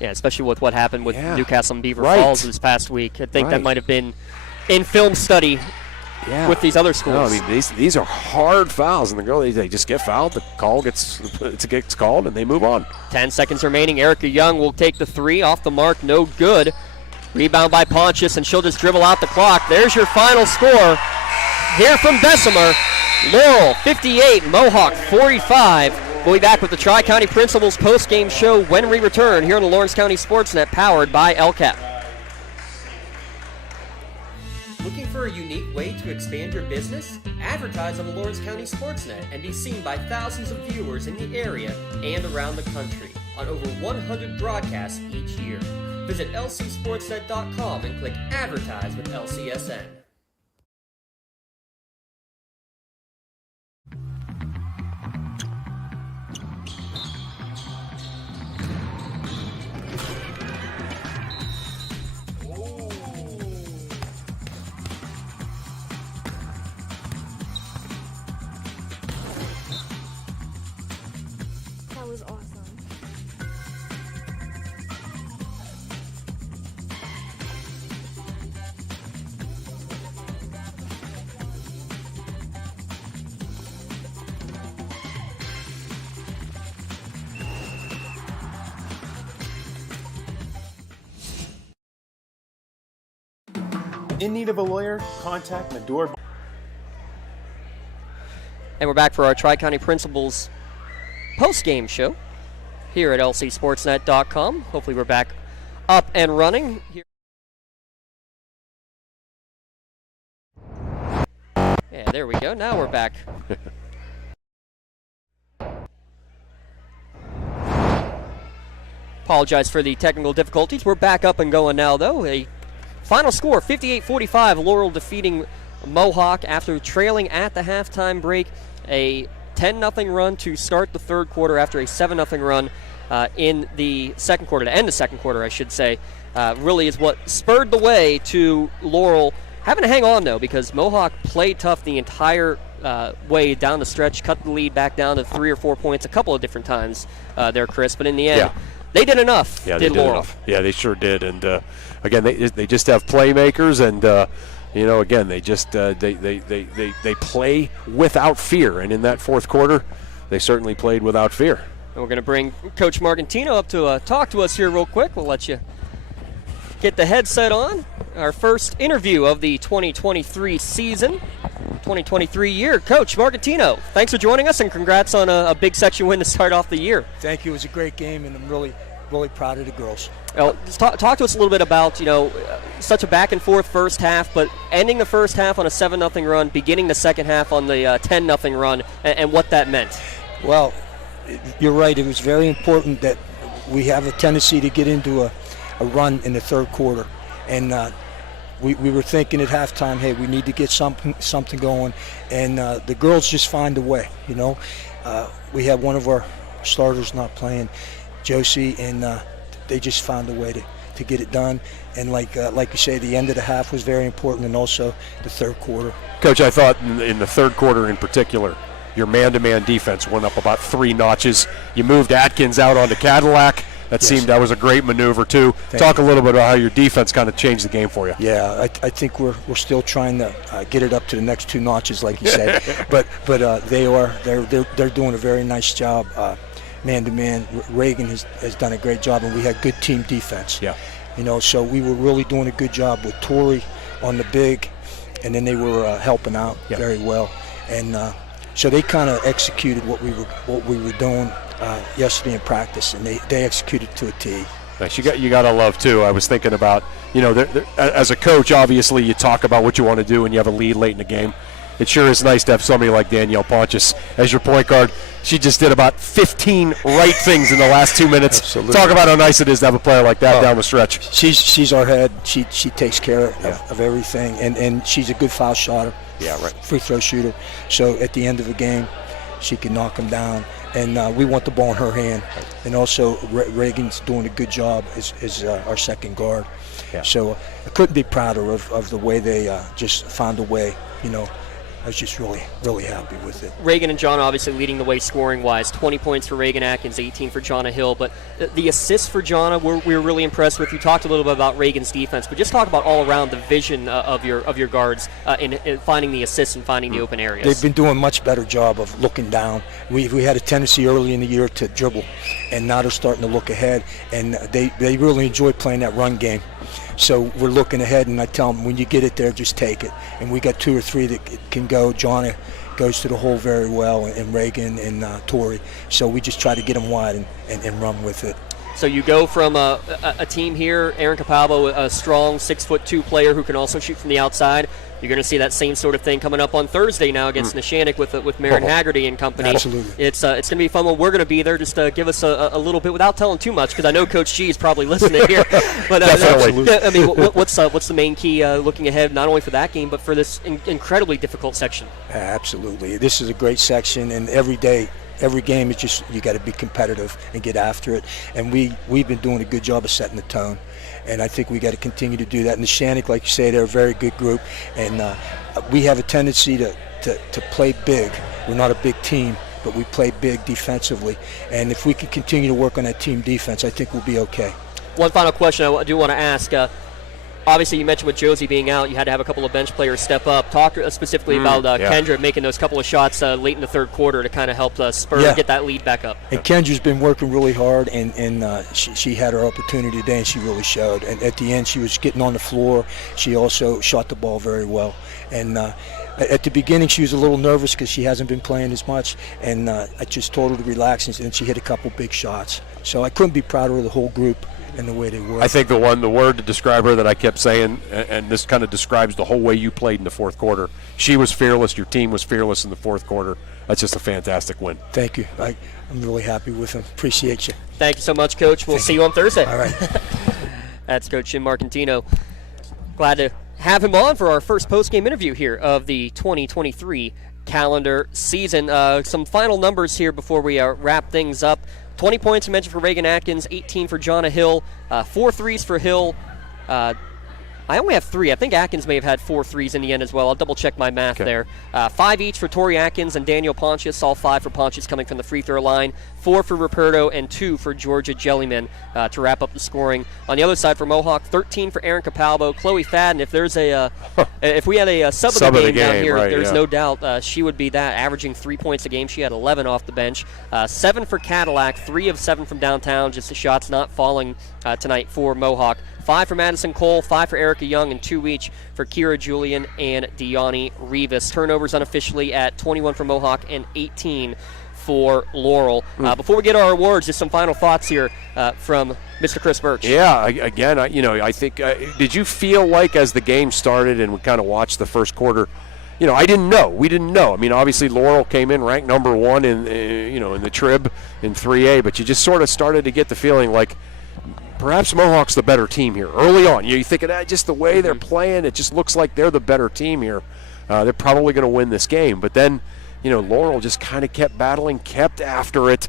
Yeah, especially with what happened with Newcastle and Beaver Falls this past week. I think that might have been in film study with these other schools. No, I mean, these are hard fouls, and the girl, they just get fouled. The call gets called, and they move on. 10 seconds remaining. Erica Young will take the three off the mark, no good. Rebound by Pontius, and she'll just dribble out the clock. There's your final score here from Bessemer. Laurel 58, Mohawk 45. We'll be back with the Tri-County Principals post-game show when we return here on the Lawrence County SportsNet, powered by LCAP. Looking for a unique way to expand your business? Advertise on the Lawrence County SportsNet and be seen by thousands of viewers in the area and around the country on over 100 broadcasts each year. Visit lcsportsnet.com and click Advertise with LCSN. That was awesome. In need of a lawyer? Contact Medor. And we're back for our Tri-County Principals post-game show here at lcsportsnet.com. Hopefully we're back up and running here. Yeah, there we go. Now we're back. Apologize for the technical difficulties. We're back up and going now, though. A final score, 58-45, Laurel defeating Mohawk after trailing at the halftime break. A 10-0 run to start the third quarter after a 7-0 run in the second quarter, to end the second quarter, I should say, really is what spurred the way to Laurel having to hang on, though, because Mohawk played tough the entire way down the stretch, cut the lead back down to 3 or 4 points a couple of different times there, Chris, but in the end, they did enough. Yeah, they did Laurel. enough. Yeah, they sure did. And again, they just have playmakers, and again, they just they play without fear. And in that fourth quarter, they certainly played without fear. And we're going to bring Coach Margantino up to talk to us here real quick. We'll let you get the headset on. Our first interview of the 2023 season, 2023 year. Coach Margantino, thanks for joining us, and congrats on a big section win to start off the year. Thank you. It was a great game, and I'm really proud of the girls. Well, just talk to us a little bit about, such a back-and-forth first half, but ending the first half on a 7-0 run, beginning the second half on the 10-0 run, and what that meant. Well, you're right. It was very important that we have a tendency to get into a run in the third quarter. And we were thinking at halftime, hey, we need to get something going. And the girls just find a way, We had one of our starters not playing, Josie, and they just found a way to get it done. And like you say, the end of the half was very important, and also the third quarter. Coach, I thought in the third quarter in particular, your man-to-man defense went up about 3 notches. You moved Atkins out onto Cadillac. That was a great maneuver too. Talk a little bit about how your defense kind of changed the game for you. Yeah, I think we're still trying to get it up to the next 2 notches, like you said. but they're doing a very nice job, man-to-man. Reagan has done a great job, and we had good team defense. Yeah. So we were really doing a good job with Torrey on the big, and then they were helping out very well. And so they kind of executed what we were doing yesterday in practice, and they executed to a T. Nice. You got to love too. I was thinking about, as a coach, obviously you talk about what you want to do when you have a lead late in the game. It sure is nice to have somebody like Danielle Pontius as your point guard. She just did about 15 right things in the last 2 minutes. Absolutely. Talk about how nice it is to have a player like that down the stretch. She's our head. She takes care of everything, and she's a good foul shotter. Yeah, right. Free throw shooter. So at the end of the game, she can knock them down. And we want the ball in her hand. And also, Reagan's doing a good job as our second guard. Yeah. So I couldn't be prouder of the way they just found a way. I was just really, really happy with it. Reagan and Jonna obviously leading the way scoring-wise. 20 points for Reagan Atkins, 18 for Jonna Hill. But the assists for Jonna, we were really impressed with. You talked a little bit about Reagan's defense, but just talk about all around the vision of your guards in finding the assists and finding the open areas. They've been doing a much better job of looking down. We had a tendency early in the year to dribble, and now they're starting to look ahead, and they really enjoy playing that run game. So we're looking ahead, and I tell them, when you get it there, just take it. And we got 2 or 3 that can go. Jonna goes to the hole very well, and Reagan and Torrey. So we just try to get them wide and run with it. So you go from a team here, Aaron Capalbo, a strong 6'2" player who can also shoot from the outside. You're going to see that same sort of thing coming up on Thursday now against Neshannock with Maren Haggerty and company. Absolutely. It's going to be fun. Well, we're going to be there. Just give us a little bit without telling too much, because I know Coach G is probably listening here. But Definitely. I mean, what's the main key looking ahead, not only for that game but for this incredibly difficult section? Absolutely. This is a great section, and every game is just, you got to be competitive and get after it. And we've been doing a good job of setting the tone. And I think we got to continue to do that. And the Shannock, like you say, they're a very good group. And we have a tendency to play big. We're not a big team, but we play big defensively. And if we can continue to work on that team defense, I think we'll be okay. One final question I do want to ask. Obviously, you mentioned with Josie being out, you had to have a couple of bench players step up. Talk specifically about Kendra making those couple of shots late in the third quarter to kind of help Spur get that lead back up. And Kendra's been working really hard, and she had her opportunity today, and she really showed. And at the end, she was getting on the floor. She also shot the ball very well. And at the beginning, she was a little nervous because she hasn't been playing as much. And I just told her to relax, and then she hit a couple big shots. So I couldn't be prouder of the whole group and the way they work. I think the word to describe her that I kept saying, and this kind of describes the whole way you played in the fourth quarter. She was fearless. Your team was fearless in the fourth quarter. That's just a fantastic win. Thank you. I'm really happy with them. Appreciate you. Thank you so much, Coach. We'll see you on Thursday. All right. That's Coach Jim Marcantino. Glad to have him on for our first post-game interview here of the 2023 calendar season. Some final numbers here before we wrap things up. 20 points you mentioned for Reagan Atkins, 18 for Jonna Hill, 4 threes for Hill. I only have 3. I think Atkins may have had 4 threes in the end as well. I'll double-check my math there. 5 each for Tori Atkins and Daniel Pontius, all 5 for Pontius coming from the free throw line, 4 for Ruperto, and 2 for Georgia Jellyman to wrap up the scoring. On the other side for Mohawk, 13 for Aaron Capalbo. Chloe Fadden, if there's if we had a sub of the game down here, right, there's no doubt she would be that, averaging 3 points a game. She had 11 off the bench. 7 for Cadillac, 3 of 7 from downtown, just the shots not falling tonight for Mohawk. 5 for Madison Cole, 5 for Erica Young, and 2 each for Kira Julian and Deani Rivas. Turnovers unofficially at 21 for Mohawk and 18 for Laurel. Before we get our awards, just some final thoughts here from Mr. Chris Birch. Yeah, again, I think, did you feel like as the game started and we kind of watched the first quarter, we didn't know. I mean, obviously Laurel came in ranked number 1 in the Trib in 3A, but you just sort of started to get the feeling like perhaps Mohawk's the better team here early on. You think of just the way they're playing, it just looks like they're the better team here. They're probably going to win this game. But then, Laurel just kind of kept battling, kept after it.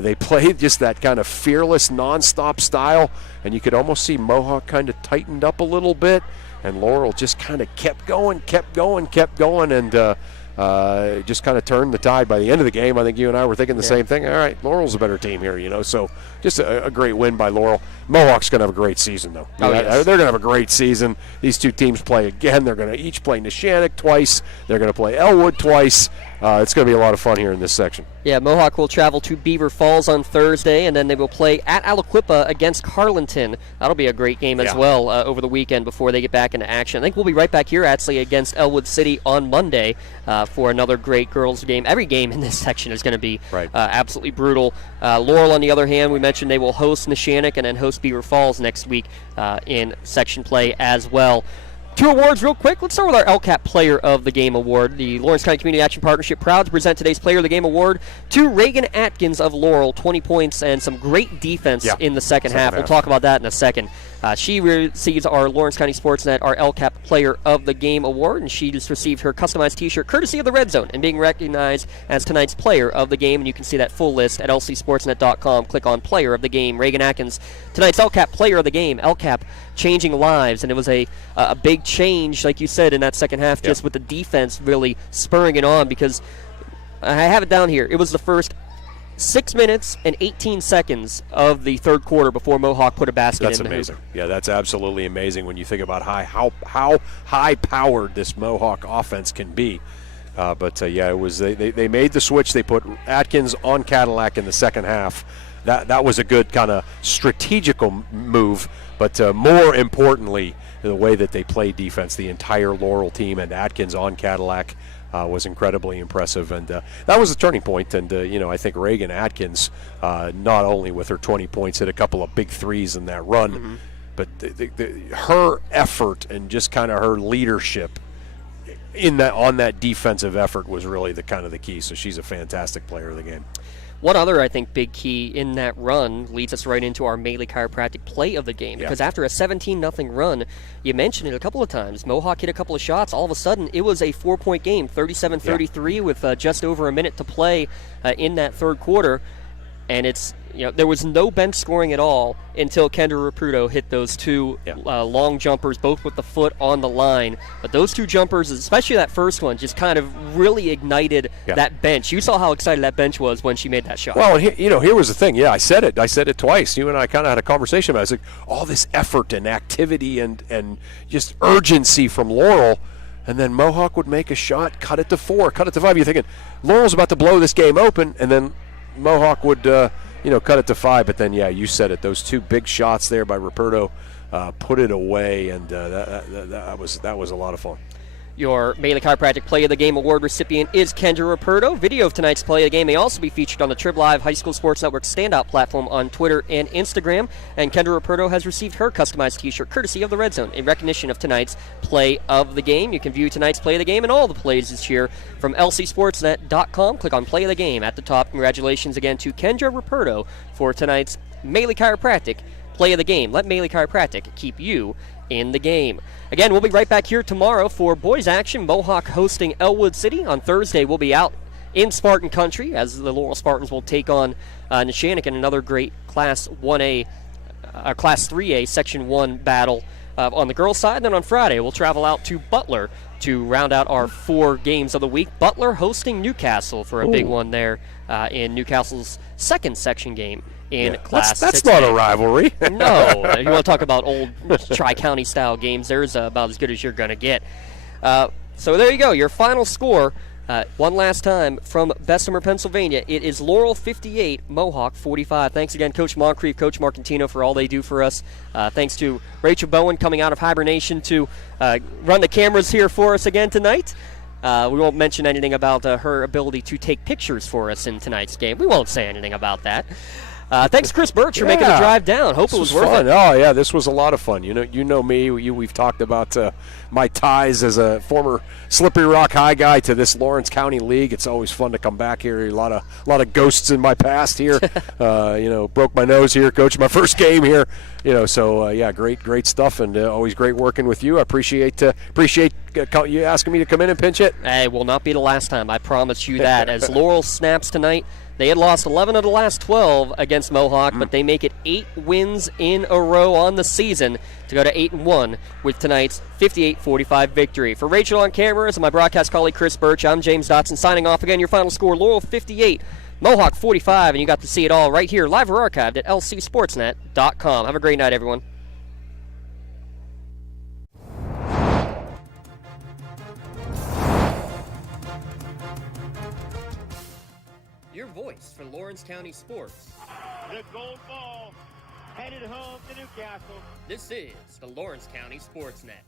They played just that kind of fearless, nonstop style, and you could almost see Mohawk kind of tightened up a little bit, and Laurel just kind of kept going, and just kind of turned the tide. By the end of the game, I think you and I were thinking the same thing. All right, Laurel's a better team here, so just a great win by Laurel. Mohawk's going to have a great season, though. They're going to have a great season. These two teams play again. They're going to each play Neshannock twice. They're going to play Elwood twice. It's going to be a lot of fun here in this section. Yeah, Mohawk will travel to Beaver Falls on Thursday, and then they will play at Aliquippa against Carlinton. That'll be a great game as well over the weekend before they get back into action. I think we'll be right back here, actually, against Elwood City on Monday for another great girls game. Every game in this section is going to be absolutely brutal. Laurel, on the other hand, we mentioned they will host Neshannock and then host Beaver Falls next week in section play as well. 2 awards real quick. Let's start with our LCAP Player of the Game Award. The Lawrence County Community Action Partnership proud to present today's Player of the Game Award to Reagan Atkins of Laurel. 20 points and some great defense in the second half. We'll talk about that in a second. She receives our Lawrence County SportsNet, our LCAP Player of the Game Award, and she just received her customized T-shirt courtesy of the Red Zone and being recognized as tonight's Player of the Game. And you can see that full list at lcsportsnet.com. Click on Player of the Game. Reagan Atkins, tonight's LCAP Player of the Game. LCAP changing lives, and it was a big change, like you said, in that second half, just with the defense really spurring it on, because I have it down here. It was the first 6 minutes and 18 seconds of the third quarter before Mohawk put a basket in. That's amazing. Yeah, that's absolutely amazing when you think about how high-powered this Mohawk offense can be. It was they made the switch. They put Atkins on Cadillac in the second half. That was a good kind of strategical move, but more importantly, the way that they played defense, the entire Laurel team and Atkins on Cadillac was incredibly impressive, and that was a turning point. And I think Reagan Atkins, not only with her 20 points, hit a couple of big threes in that run, but her effort and just kind of her leadership on that defensive effort was really the key. So she's a fantastic player of the game. One other, I think, big key in that run leads us right into our Melee Chiropractic Play of the Game. Because after a 17-0 run, you mentioned it a couple of times, Mohawk hit a couple of shots. All of a sudden, it was a 4-point game, 37-33 with just over a minute to play in that third quarter. And there was no bench scoring at all until Kendra Raputo hit those 2 long jumpers, both with the foot on the line. But those 2 jumpers, especially that first one, just kind of really ignited that bench. You saw how excited that bench was when she made that shot. Well, here was the thing. Yeah, I said it twice. You and I kind of had a conversation about it. I was like, all this effort and activity and just urgency from Laurel. And then Mohawk would make a shot, cut it to 4, cut it to 5. You're thinking, Laurel's about to blow this game open, and then Mohawk would, cut it to 5. But then, you said it. Those 2 big shots there by Ruperto put it away, and that was a lot of fun. Your Melee Chiropractic Play of the Game Award recipient is Kendra Ruperto. Video of tonight's Play of the Game may also be featured on the Trib Live High School Sports Network standout platform on Twitter and Instagram. And Kendra Ruperto has received her customized T-shirt courtesy of the Red Zone in recognition of tonight's Play of the Game. You can view tonight's Play of the Game and all the plays this year from lcsportsnet.com. Click on Play of the Game at the top. Congratulations again to Kendra Ruperto for tonight's Melee Chiropractic Play of the Game. Let Melee Chiropractic keep you in the game. Again, we'll be right back here tomorrow for boys action. Mohawk hosting Elwood City. On Thursday, we'll be out in Spartan Country as the Laurel Spartans will take on Neshannock in another great Class 3A Section 1 battle on the girls' side. And then on Friday, we'll travel out to Butler to round out our 4 games of the week. Butler hosting Newcastle for a big one there in Newcastle's second section game in Class 6A. That's not a rivalry. No. You want to talk about old Tri-County style games, there's about as good as you're going to get. So there you go, your final score. One last time from Bessemer, Pennsylvania. It is Laurel 58, Mohawk 45. Thanks again, Coach Moncrief, Coach Marcantino, for all they do for us. Thanks to Rachel Bowen coming out of hibernation to run the cameras here for us again tonight. We won't mention anything about her ability to take pictures for us in tonight's game. We won't say anything about that. Thanks, Chris Birch, for making the drive down. Hope it was worth fun. it. Oh, yeah, this was a lot of fun. You know me. We've talked about my ties as a former Slippery Rock High guy to this Lawrence County League. It's always fun to come back here. A lot of ghosts in my past here. Broke my nose here, coached my first game here. Great stuff, and always great working with you. I appreciate you asking me to come in and pinch it. Hey, will not be the last time. I promise you that. As Laurel snaps tonight, They had lost 11 of the last 12 against Mohawk, but they make it 8 wins in a row on the season to go to 8-1 with tonight's 58-45 victory. For Rachel on cameras and my broadcast colleague Chris Birch, I'm James Dotson signing off again. Your final score, Laurel 58, Mohawk 45, and you got to see it all right here, live or archived at lcsportsnet.com. Have a great night, everyone. Your voice for Lawrence County sports. The gold ball headed home to Newcastle. This is the Lawrence County SportsNet.